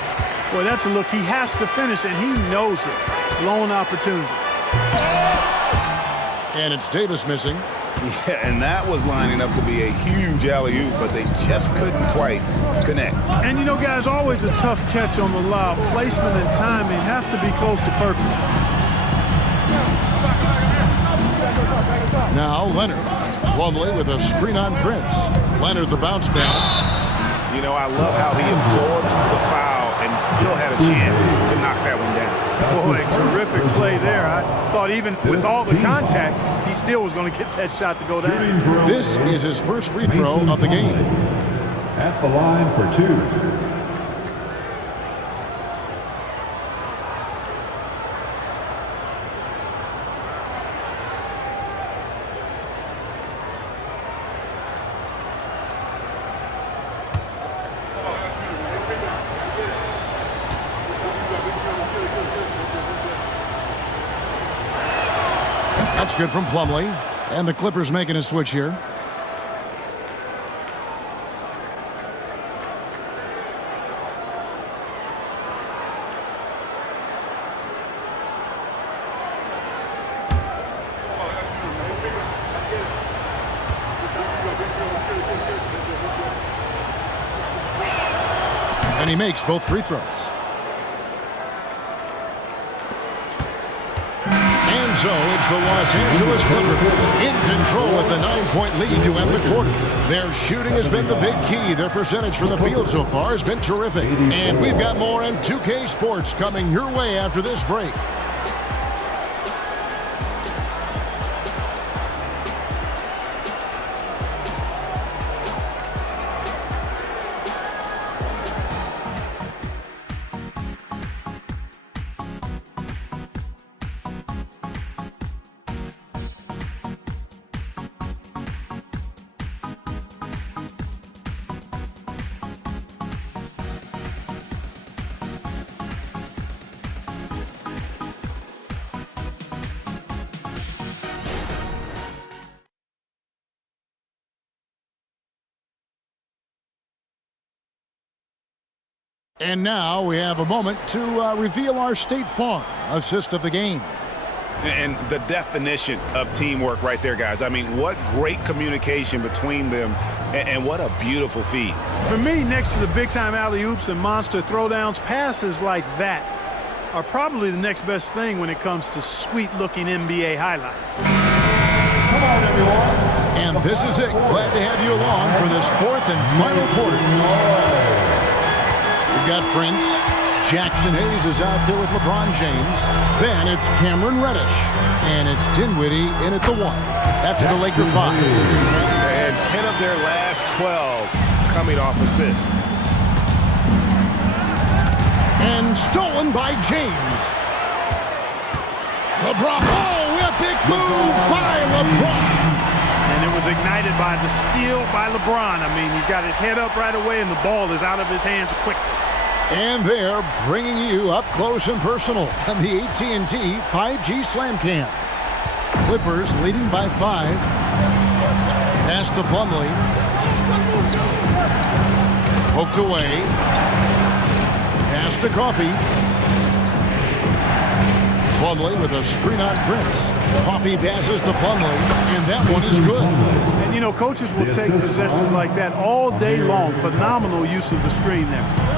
Boy, that's a look. He has to finish, and he knows it. Blown opportunity. And it's Davis missing. Yeah, and that was lining up to be a huge alley-oop, but they just couldn't quite connect. And, you know, guys, always a tough catch on the lob. Placement and timing have to be close to perfect. Now Leonard. Plumlee with a screen on Prince. Leonard the bounce pass. You know, I love how he absorbs the foul and still had a chance to knock that one down. Boy, terrific play there. I thought even with all the contact, he still was going to get that shot to go down. This is his first free throw of the game. At the line for 2. That's good from Plumlee. And the Clippers making a switch here. And he makes both free throws. So it's the Los Angeles Clippers in control with the 9-point lead to end the quarter. Their shooting has been the big key. Their percentage from the field so far has been terrific. And we've got more on 2K Sports coming your way after this break. And now we have a moment to reveal our State Farm assist of the game. And the definition of teamwork right there, guys. I mean, what great communication between them, and what a beautiful feed. For me, next to the big-time alley-oops and monster throwdowns, passes like that are probably the next best thing when it comes to sweet-looking NBA highlights. Come on, everyone. And this is it. Glad to have you along for this fourth and final quarter. We've got Prince. Jackson Hayes is out there with LeBron James. Then it's Cameron Reddish. And it's Dinwiddie in at the 1. That's the Laker 5. And 10 of their last 12 coming off assists. And stolen by James. LeBron. Oh, a big move by LeBron. And it was ignited by the steal by LeBron. I mean, he's got his head up right away, and the ball is out of his hands quickly. And they're bringing you up close and personal on the AT&T 5G Slam Cam. Clippers leading by 5. Pass to Plumlee. Poked away. Pass to Coffee. Plumlee with a screen on Prince. Coffee passes to Plumlee, and that one is good. And, you know, coaches will take possessions like that all day long. Phenomenal use of the screen there.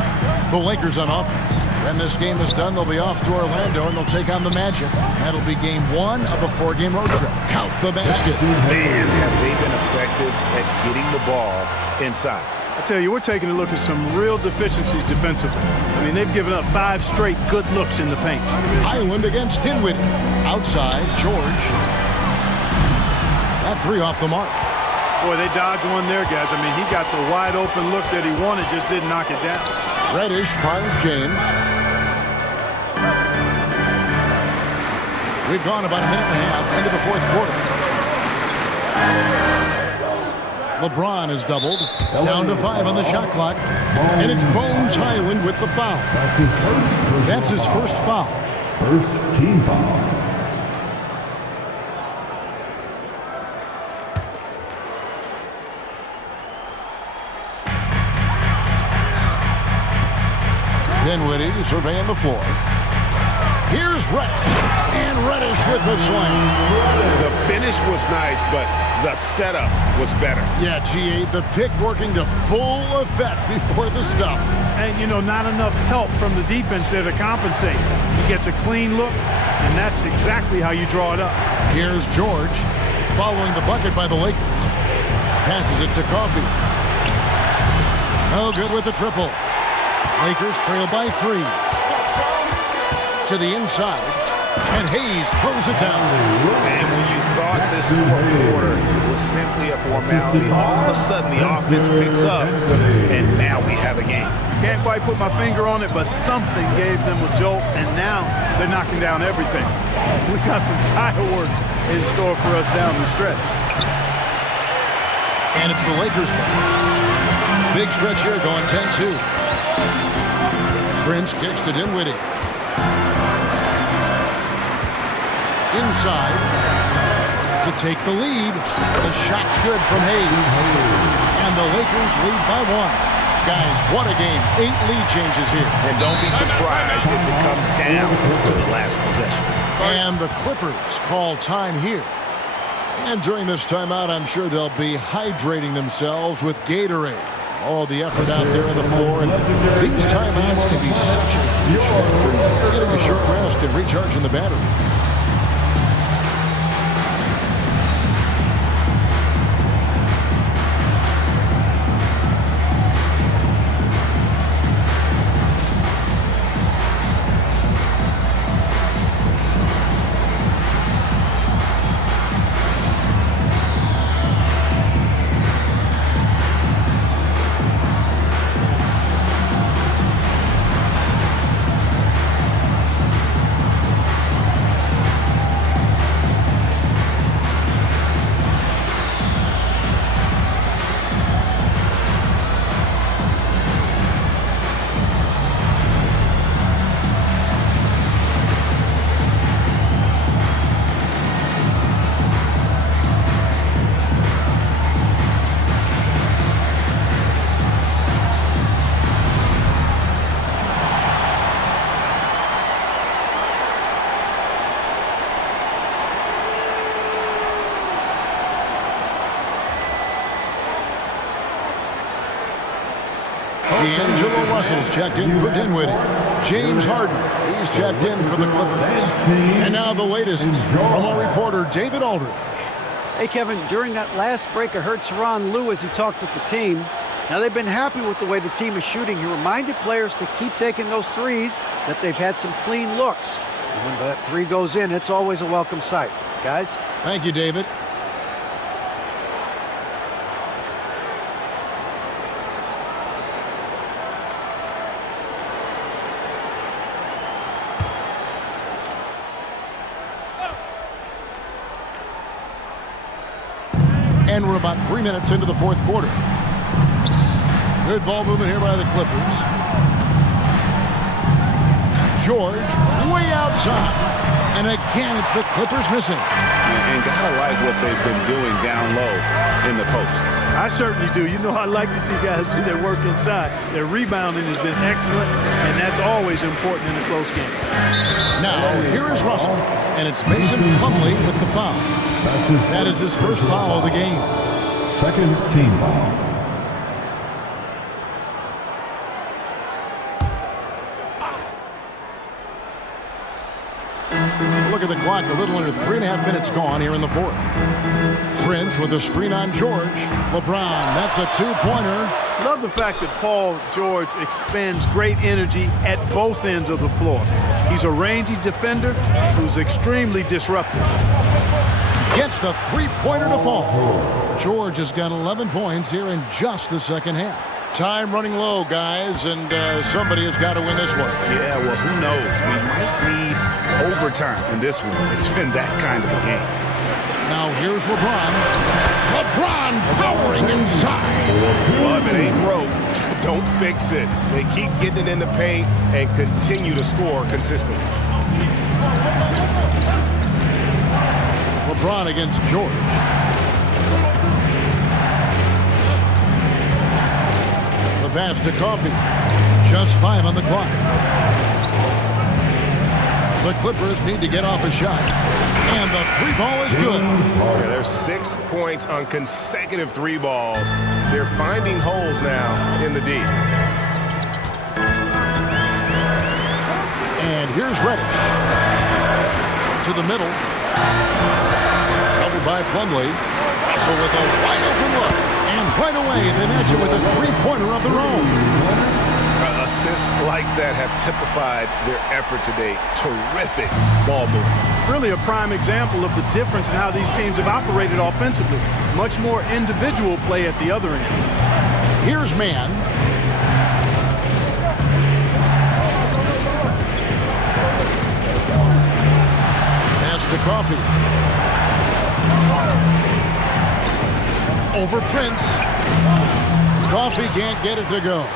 The Lakers on offense. When this game is done, they'll be off to Orlando, and they'll take on the Magic. That'll be game 1 of a 4-game road trip. Count the basket. Man, have they been effective at getting the ball inside. I tell you, we're taking a look at some real deficiencies defensively. I mean, they've given up 5 straight good looks in the paint. Island against Dinwiddie. Outside, George. That 3 off the mark. Boy, they dodged one there, guys. I mean, he got the wide open look that he wanted, just didn't knock it down. Reddish finds James. We've gone about a minute and a half into the 4th quarter. LeBron is doubled. Down to 5 on the shot clock. And it's Bones Highland with the foul. That's his first foul. First team foul. Dinwiddie surveying the floor. Here's Reddish. And Reddish with the slam. The finish was nice, but the setup was better. Yeah, G8, the pick working to full effect before the stuff. And, you know, not enough help from the defense there to compensate. He gets a clean look, and that's exactly how you draw it up. Here's George following the bucket by the Lakers. Passes it to Coffee. No good with the triple. Lakers trail by 3. To the inside. And Hayes throws it down. And when you thought this 4th quarter was simply a formality, all of a sudden the offense picks up, and now we have a game. Can't quite put my finger on it, but something gave them a jolt, and now they're knocking down everything. We got some fireworks in store for us down the stretch. And it's the Lakers' ball. Big stretch here going 10-2. Prince kicks to Dinwiddie. Inside to take the lead. The shot's good from Hayes. And the Lakers lead by 1. Guys, what a game. 8 lead changes here. And don't be surprised if it comes down to the last possession. And the Clippers call time here. And during this timeout, I'm sure they'll be hydrating themselves with Gatorade. All the effort out there on the floor. And these timeouts can be such a huge factor. They're getting a short rest and recharging the battery. D'Angelo Russell's checked in for Dinwiddie. James Harden, he's checked in for the Clippers. And now the latest from our reporter, David Aldridge. Hey, Kevin, during that last break, I heard Tyronn Lue as he talked with the team. Now, they've been happy with the way the team is shooting. He reminded players to keep taking those threes, that they've had some clean looks. And when that three goes in, it's always a welcome sight. Guys? Thank you, David. And we're about 3 minutes into the fourth quarter. Good ball movement here by the Clippers. George way outside. And again, it's the Clippers missing. And gotta like what they've been doing down low in the post. I certainly do. You know, I like to see guys do their work inside. Their rebounding has been excellent, and that's always important in a close game. Now, here is Russell, and it's Mason Plumlee with the foul. That is his first foul of the game. Second team foul. Look at the clock, a little under 3.5 minutes gone here in the fourth. Prince with a screen on George. LeBron, that's a two-pointer. Love the fact that Paul George expends great energy at both ends of the floor. He's a rangy defender who's extremely disruptive. Gets the three-pointer to fall. George has got 11 points here in just the second half. Time running low, guys, and somebody has got to win this one. Yeah, well, who knows? We might need overtime in this one. It's been that kind of a game. Now here's LeBron. LeBron powering inside. Well, if it ain't broke, don't fix it. They keep getting it in the paint and continue to score consistently. LeBron against George. The pass to Coffee. Just 5 on the clock. The Clippers need to get off a shot. And the three ball is good. Yeah, there's 6 points on consecutive three balls. They're finding holes now in the D. And here's Reddish. To the middle. Covered by Plumlee. So with a wide open look. And right away, they match it with a three-pointer of their own. Assists like that have typified their effort today. Terrific ball movement. Really a prime example of the difference in how these teams have operated offensively. Much more individual play at the other end. Here's Mann. Pass to Coffee. Over Prince. Coffee can't get it to go.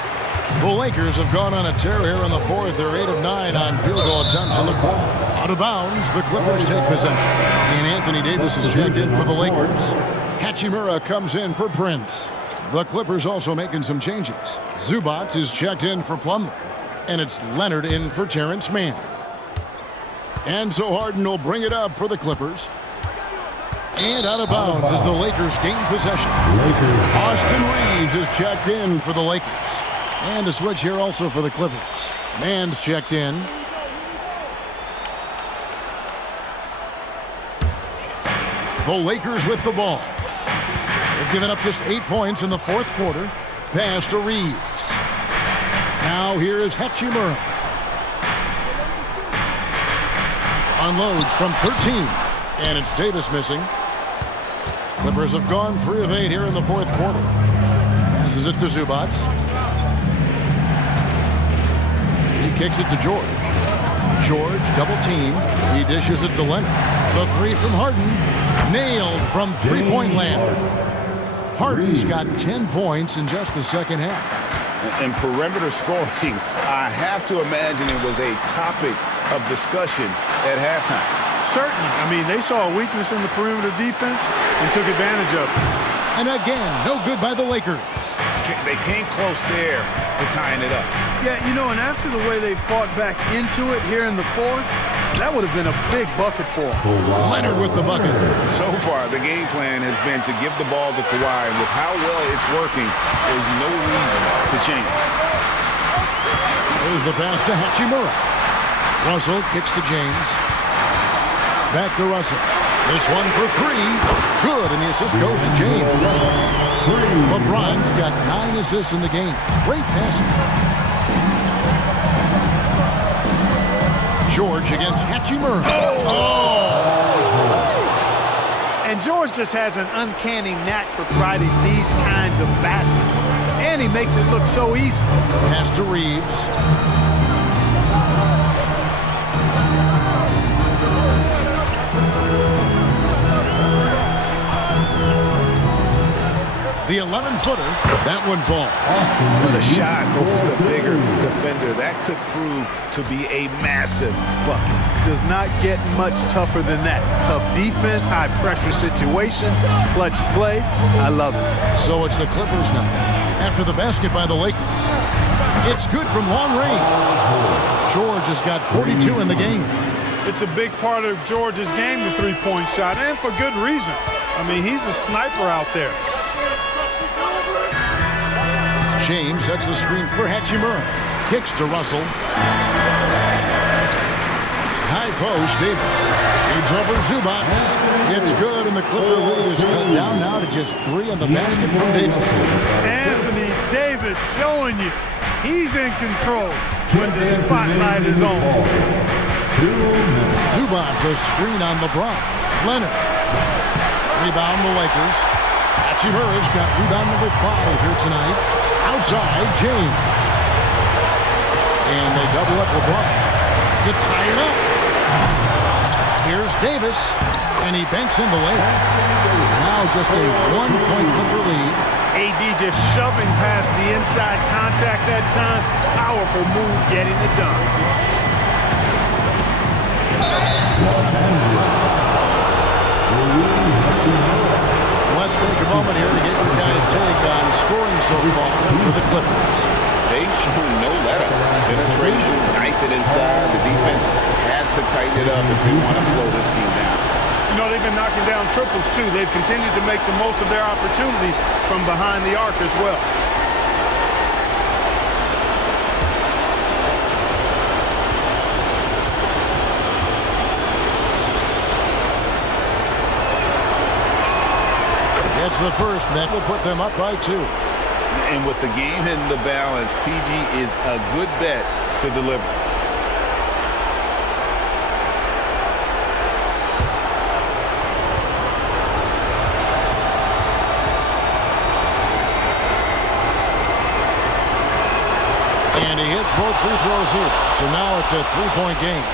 The Lakers have gone on a tear here in the fourth. They're 8 of 9 on field goal attempts in the quarter. Out of bounds, the Clippers take possession. And Anthony Davis is checked in for the Lakers. Hachimura comes in for Prince. The Clippers also making some changes. Zubac is checked in for Plumlee. And it's Leonard in for Terrence Mann. And so Harden will bring it up for the Clippers. And out of bounds as the Lakers gain possession. Austin Reeves is checked in for the Lakers. And a switch here also for the Clippers. Mann's checked in. The Lakers with the ball. They've given up just 8 points in the fourth quarter. Pass to Reeves. Now here is Hachimura. Unloads from 13. And it's Davis missing. Clippers have gone 3 of 8 here in the fourth quarter. Passes it to Zubac. He kicks it to George. George double team. He dishes it to Leonard. The three from Harden. Nailed from three-point land. Harden's got 10 points in just the second half. And perimeter scoring, I have to imagine it was a topic of discussion at halftime. Certainly. I mean, they saw a weakness in the perimeter defense and took advantage of it. And again, no good by the Lakers. They came close there to tying it up. Yeah, you know, and after the way they fought back into it here in the fourth, that would have been a big bucket for them. Leonard with the bucket. So far, the game plan has been to give the ball to Kawhi. With how well it's working, there's no reason to change. Here's the pass to Hachimura. Russell kicks to James. Back to Russell. This one for three. Good, and the assist goes to James. LeBron's got 9 assists in the game. Great passing. George against Hachimura. And George just has an uncanny knack for providing these kinds of baskets. And he makes it look so easy. Pass to Reeves. The 11-footer, that one falls. What a shot over the bigger defender. That could prove to be a massive bucket. Does not get much tougher than that. Tough defense, high pressure situation, clutch play. I love it. So it's the Clippers now. After the basket by the Lakers. It's good from long range. George has got 42 in the game. It's a big part of George's game, the three-point shot, and for good reason. I mean, he's a sniper out there. James sets the screen for Hachimura. Kicks to Russell. High post, Davis. Shades over Zubac. It's good, and the Clipper lead is cut down now to just 3 on the basket from Davis. Anthony Davis showing you he's in control when the spotlight is on. Zubac a screen on LeBron. Leonard. Rebound the Lakers. Hachimura's got rebound number 5 here tonight. Outside, James. And they double up LeBron to tie it up. Here's Davis, and he banks in the layup. Now just a 1-point Clipper lead. AD just shoving past the inside contact that time. Powerful move getting it done. Let's take a moment here to get your guys' take on scoring so far for the Clippers. They've shown no letup. Penetration, knife it inside. The defense has to tighten it up if they want to slow this team down. You know, they've been knocking down triples, too. They've continued to make the most of their opportunities from behind the arc as well. It's the first, and that will put them up by 2. And with the game in the balance, PG is a good bet to deliver. And he hits both free throws here. So now it's a 3-point game.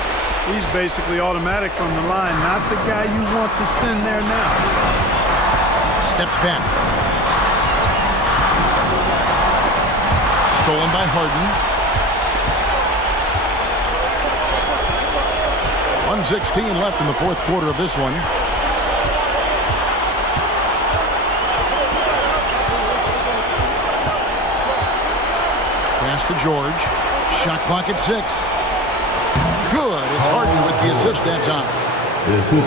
He's basically automatic from the line, not the guy you want to send there now. Steps back. Stolen by Harden. 1:16 left in the fourth quarter of this one. Pass to George. Shot clock at 6. Good. It's Harden with the assist that time.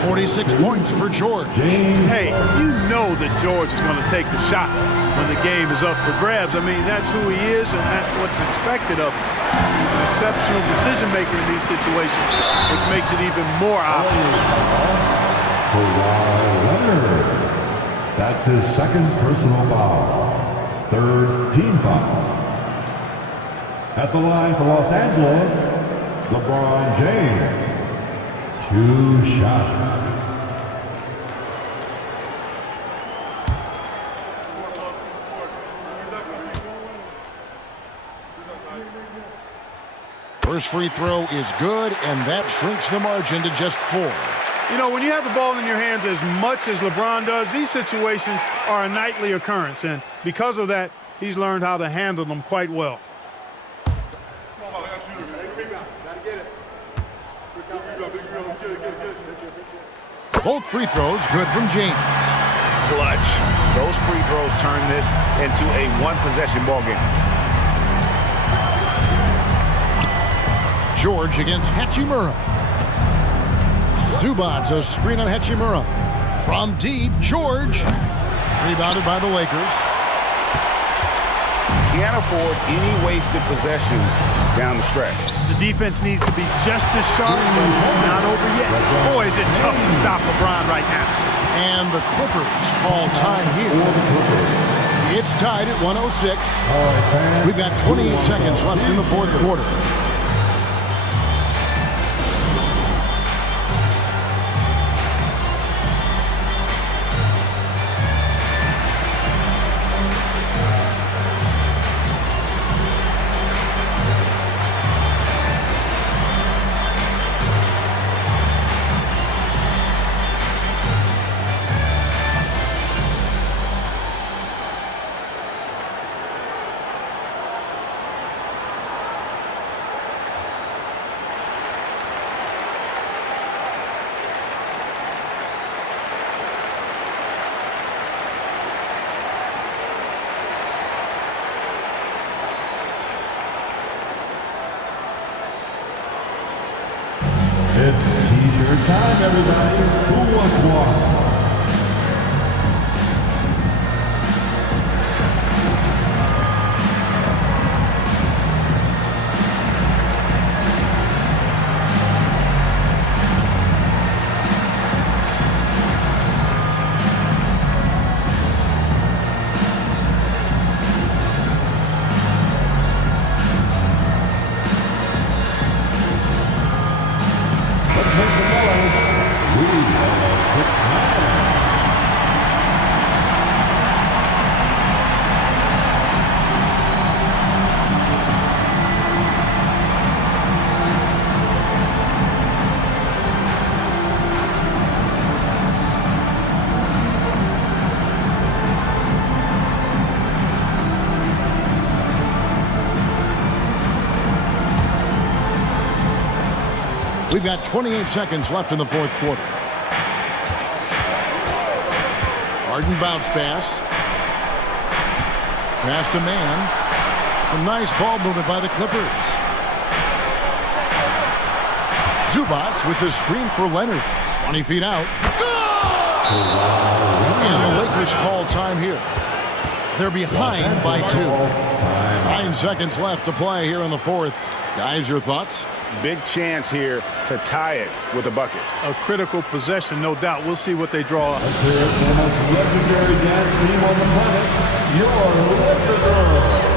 46 points for George. Hey, you know that George is going to take the shot when the game is up for grabs. I mean, that's who he is, and that's what's expected of him. He's an exceptional decision maker in these situations, which makes it even more obvious. That's his second personal foul. Third team foul. At the line for Los Angeles, LeBron James. 2 shots. First free throw is good, and that shrinks the margin to just 4. You know, when you have the ball in your hands as much as LeBron does, these situations are a nightly occurrence, and because of that, he's learned how to handle them quite well. Both free throws good from James. Clutch. Those free throws turn this into a one-possession ball game. George against Hachimura. Zubac a screen on Hachimura. From deep, George. Rebounded by the Lakers. can't afford any wasted possessions down the stretch. The defense needs to be just as sharp, but it's not over yet. Boy, is it tough to stop LeBron right now. And the Clippers call time here. It's tied at 106. We've got 28 seconds left in the fourth quarter. It's t-shirt time, everybody. Who wants one? We've got 28 seconds left in the fourth quarter. Harden bounce pass. Pass to man. Some nice ball movement by the Clippers. Zubats with the screen for Leonard. 20 feet out. And the Lakers call time here. They're behind by 2. 9 seconds left to play here in the fourth. Guys, your thoughts? Big chance here to tie it with a bucket. A critical possession, no doubt. We'll see what they draw up. Let's hear it for the most legendary dance team on the planet, your Lakers.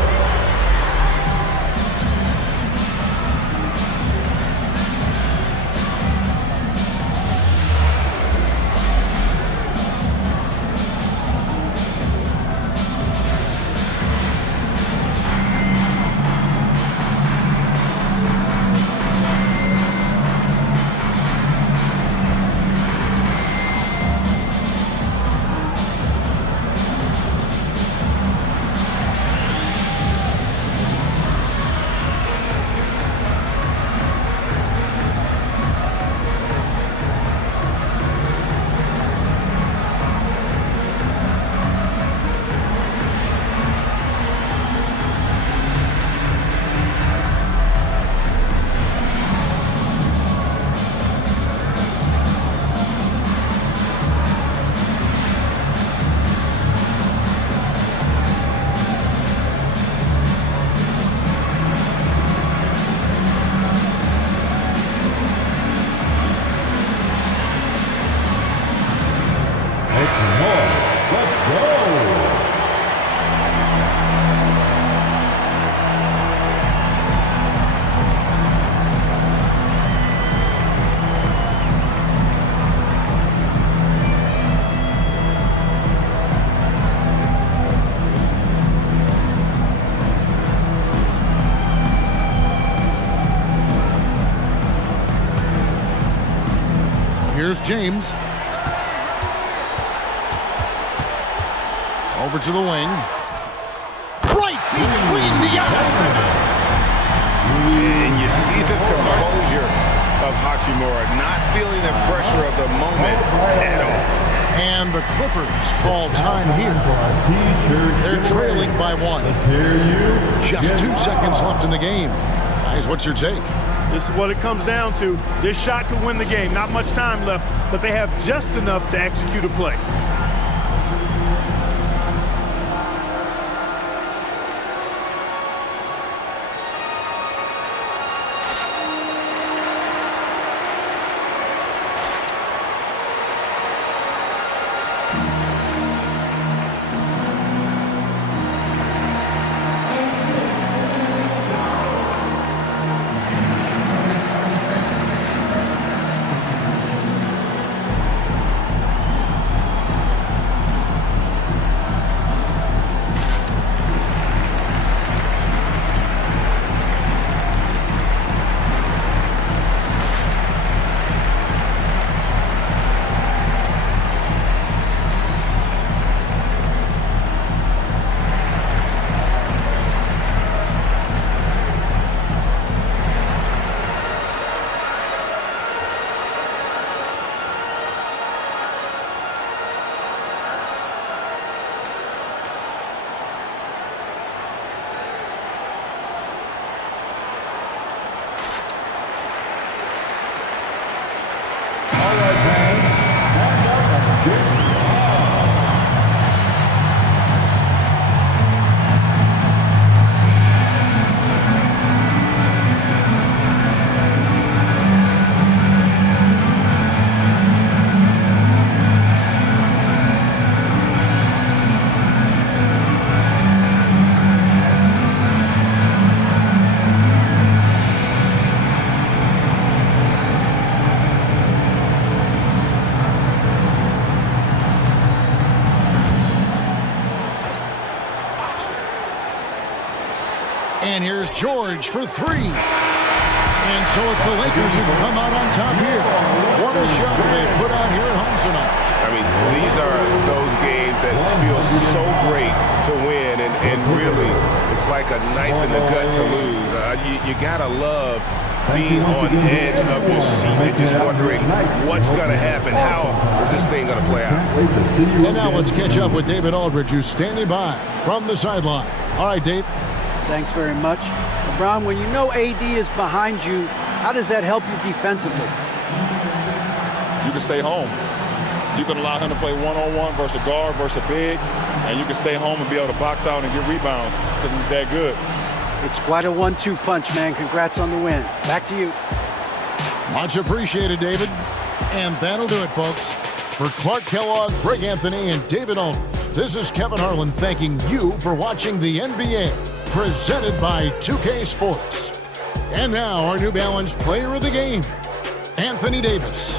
Here's James. Over to the wing. Right between the eyes. And you see the composure of Hachimura, not feeling the pressure of the moment at all. And the Clippers call time here. They're trailing by 1. Just 2 seconds left in the game. Guys, what's your take? This is what it comes down to. This shot could win the game. Not much time left, but they have just enough to execute a play. And here's George for three. And so it's the Lakers who come out on top here. What a show they put on here at home tonight. I mean, these are those games that feel so great to win, and really, it's like a knife in the gut to lose. You gotta love being on edge of your seat and just wondering what's gonna happen. How is this thing gonna play out? And now let's catch up with David Aldridge, who's standing by from the sideline. All right, Dave. Thanks very much. LeBron, when you know AD is behind you, how does that help you defensively? You can stay home. You can allow him to play one-on-one versus a guard versus a big, and you can stay home and be able to box out and get rebounds because he's that good. It's quite a 1-2 punch, man. Congrats on the win. Back to you. Much appreciated, David. And that'll do it, folks. For Clark Kellogg, Greg Anthony, and David Aldridge, this is Kevin Harlan thanking you for watching the NBA, presented by 2K Sports. And now our New Balance Player of the Game, Anthony Davis.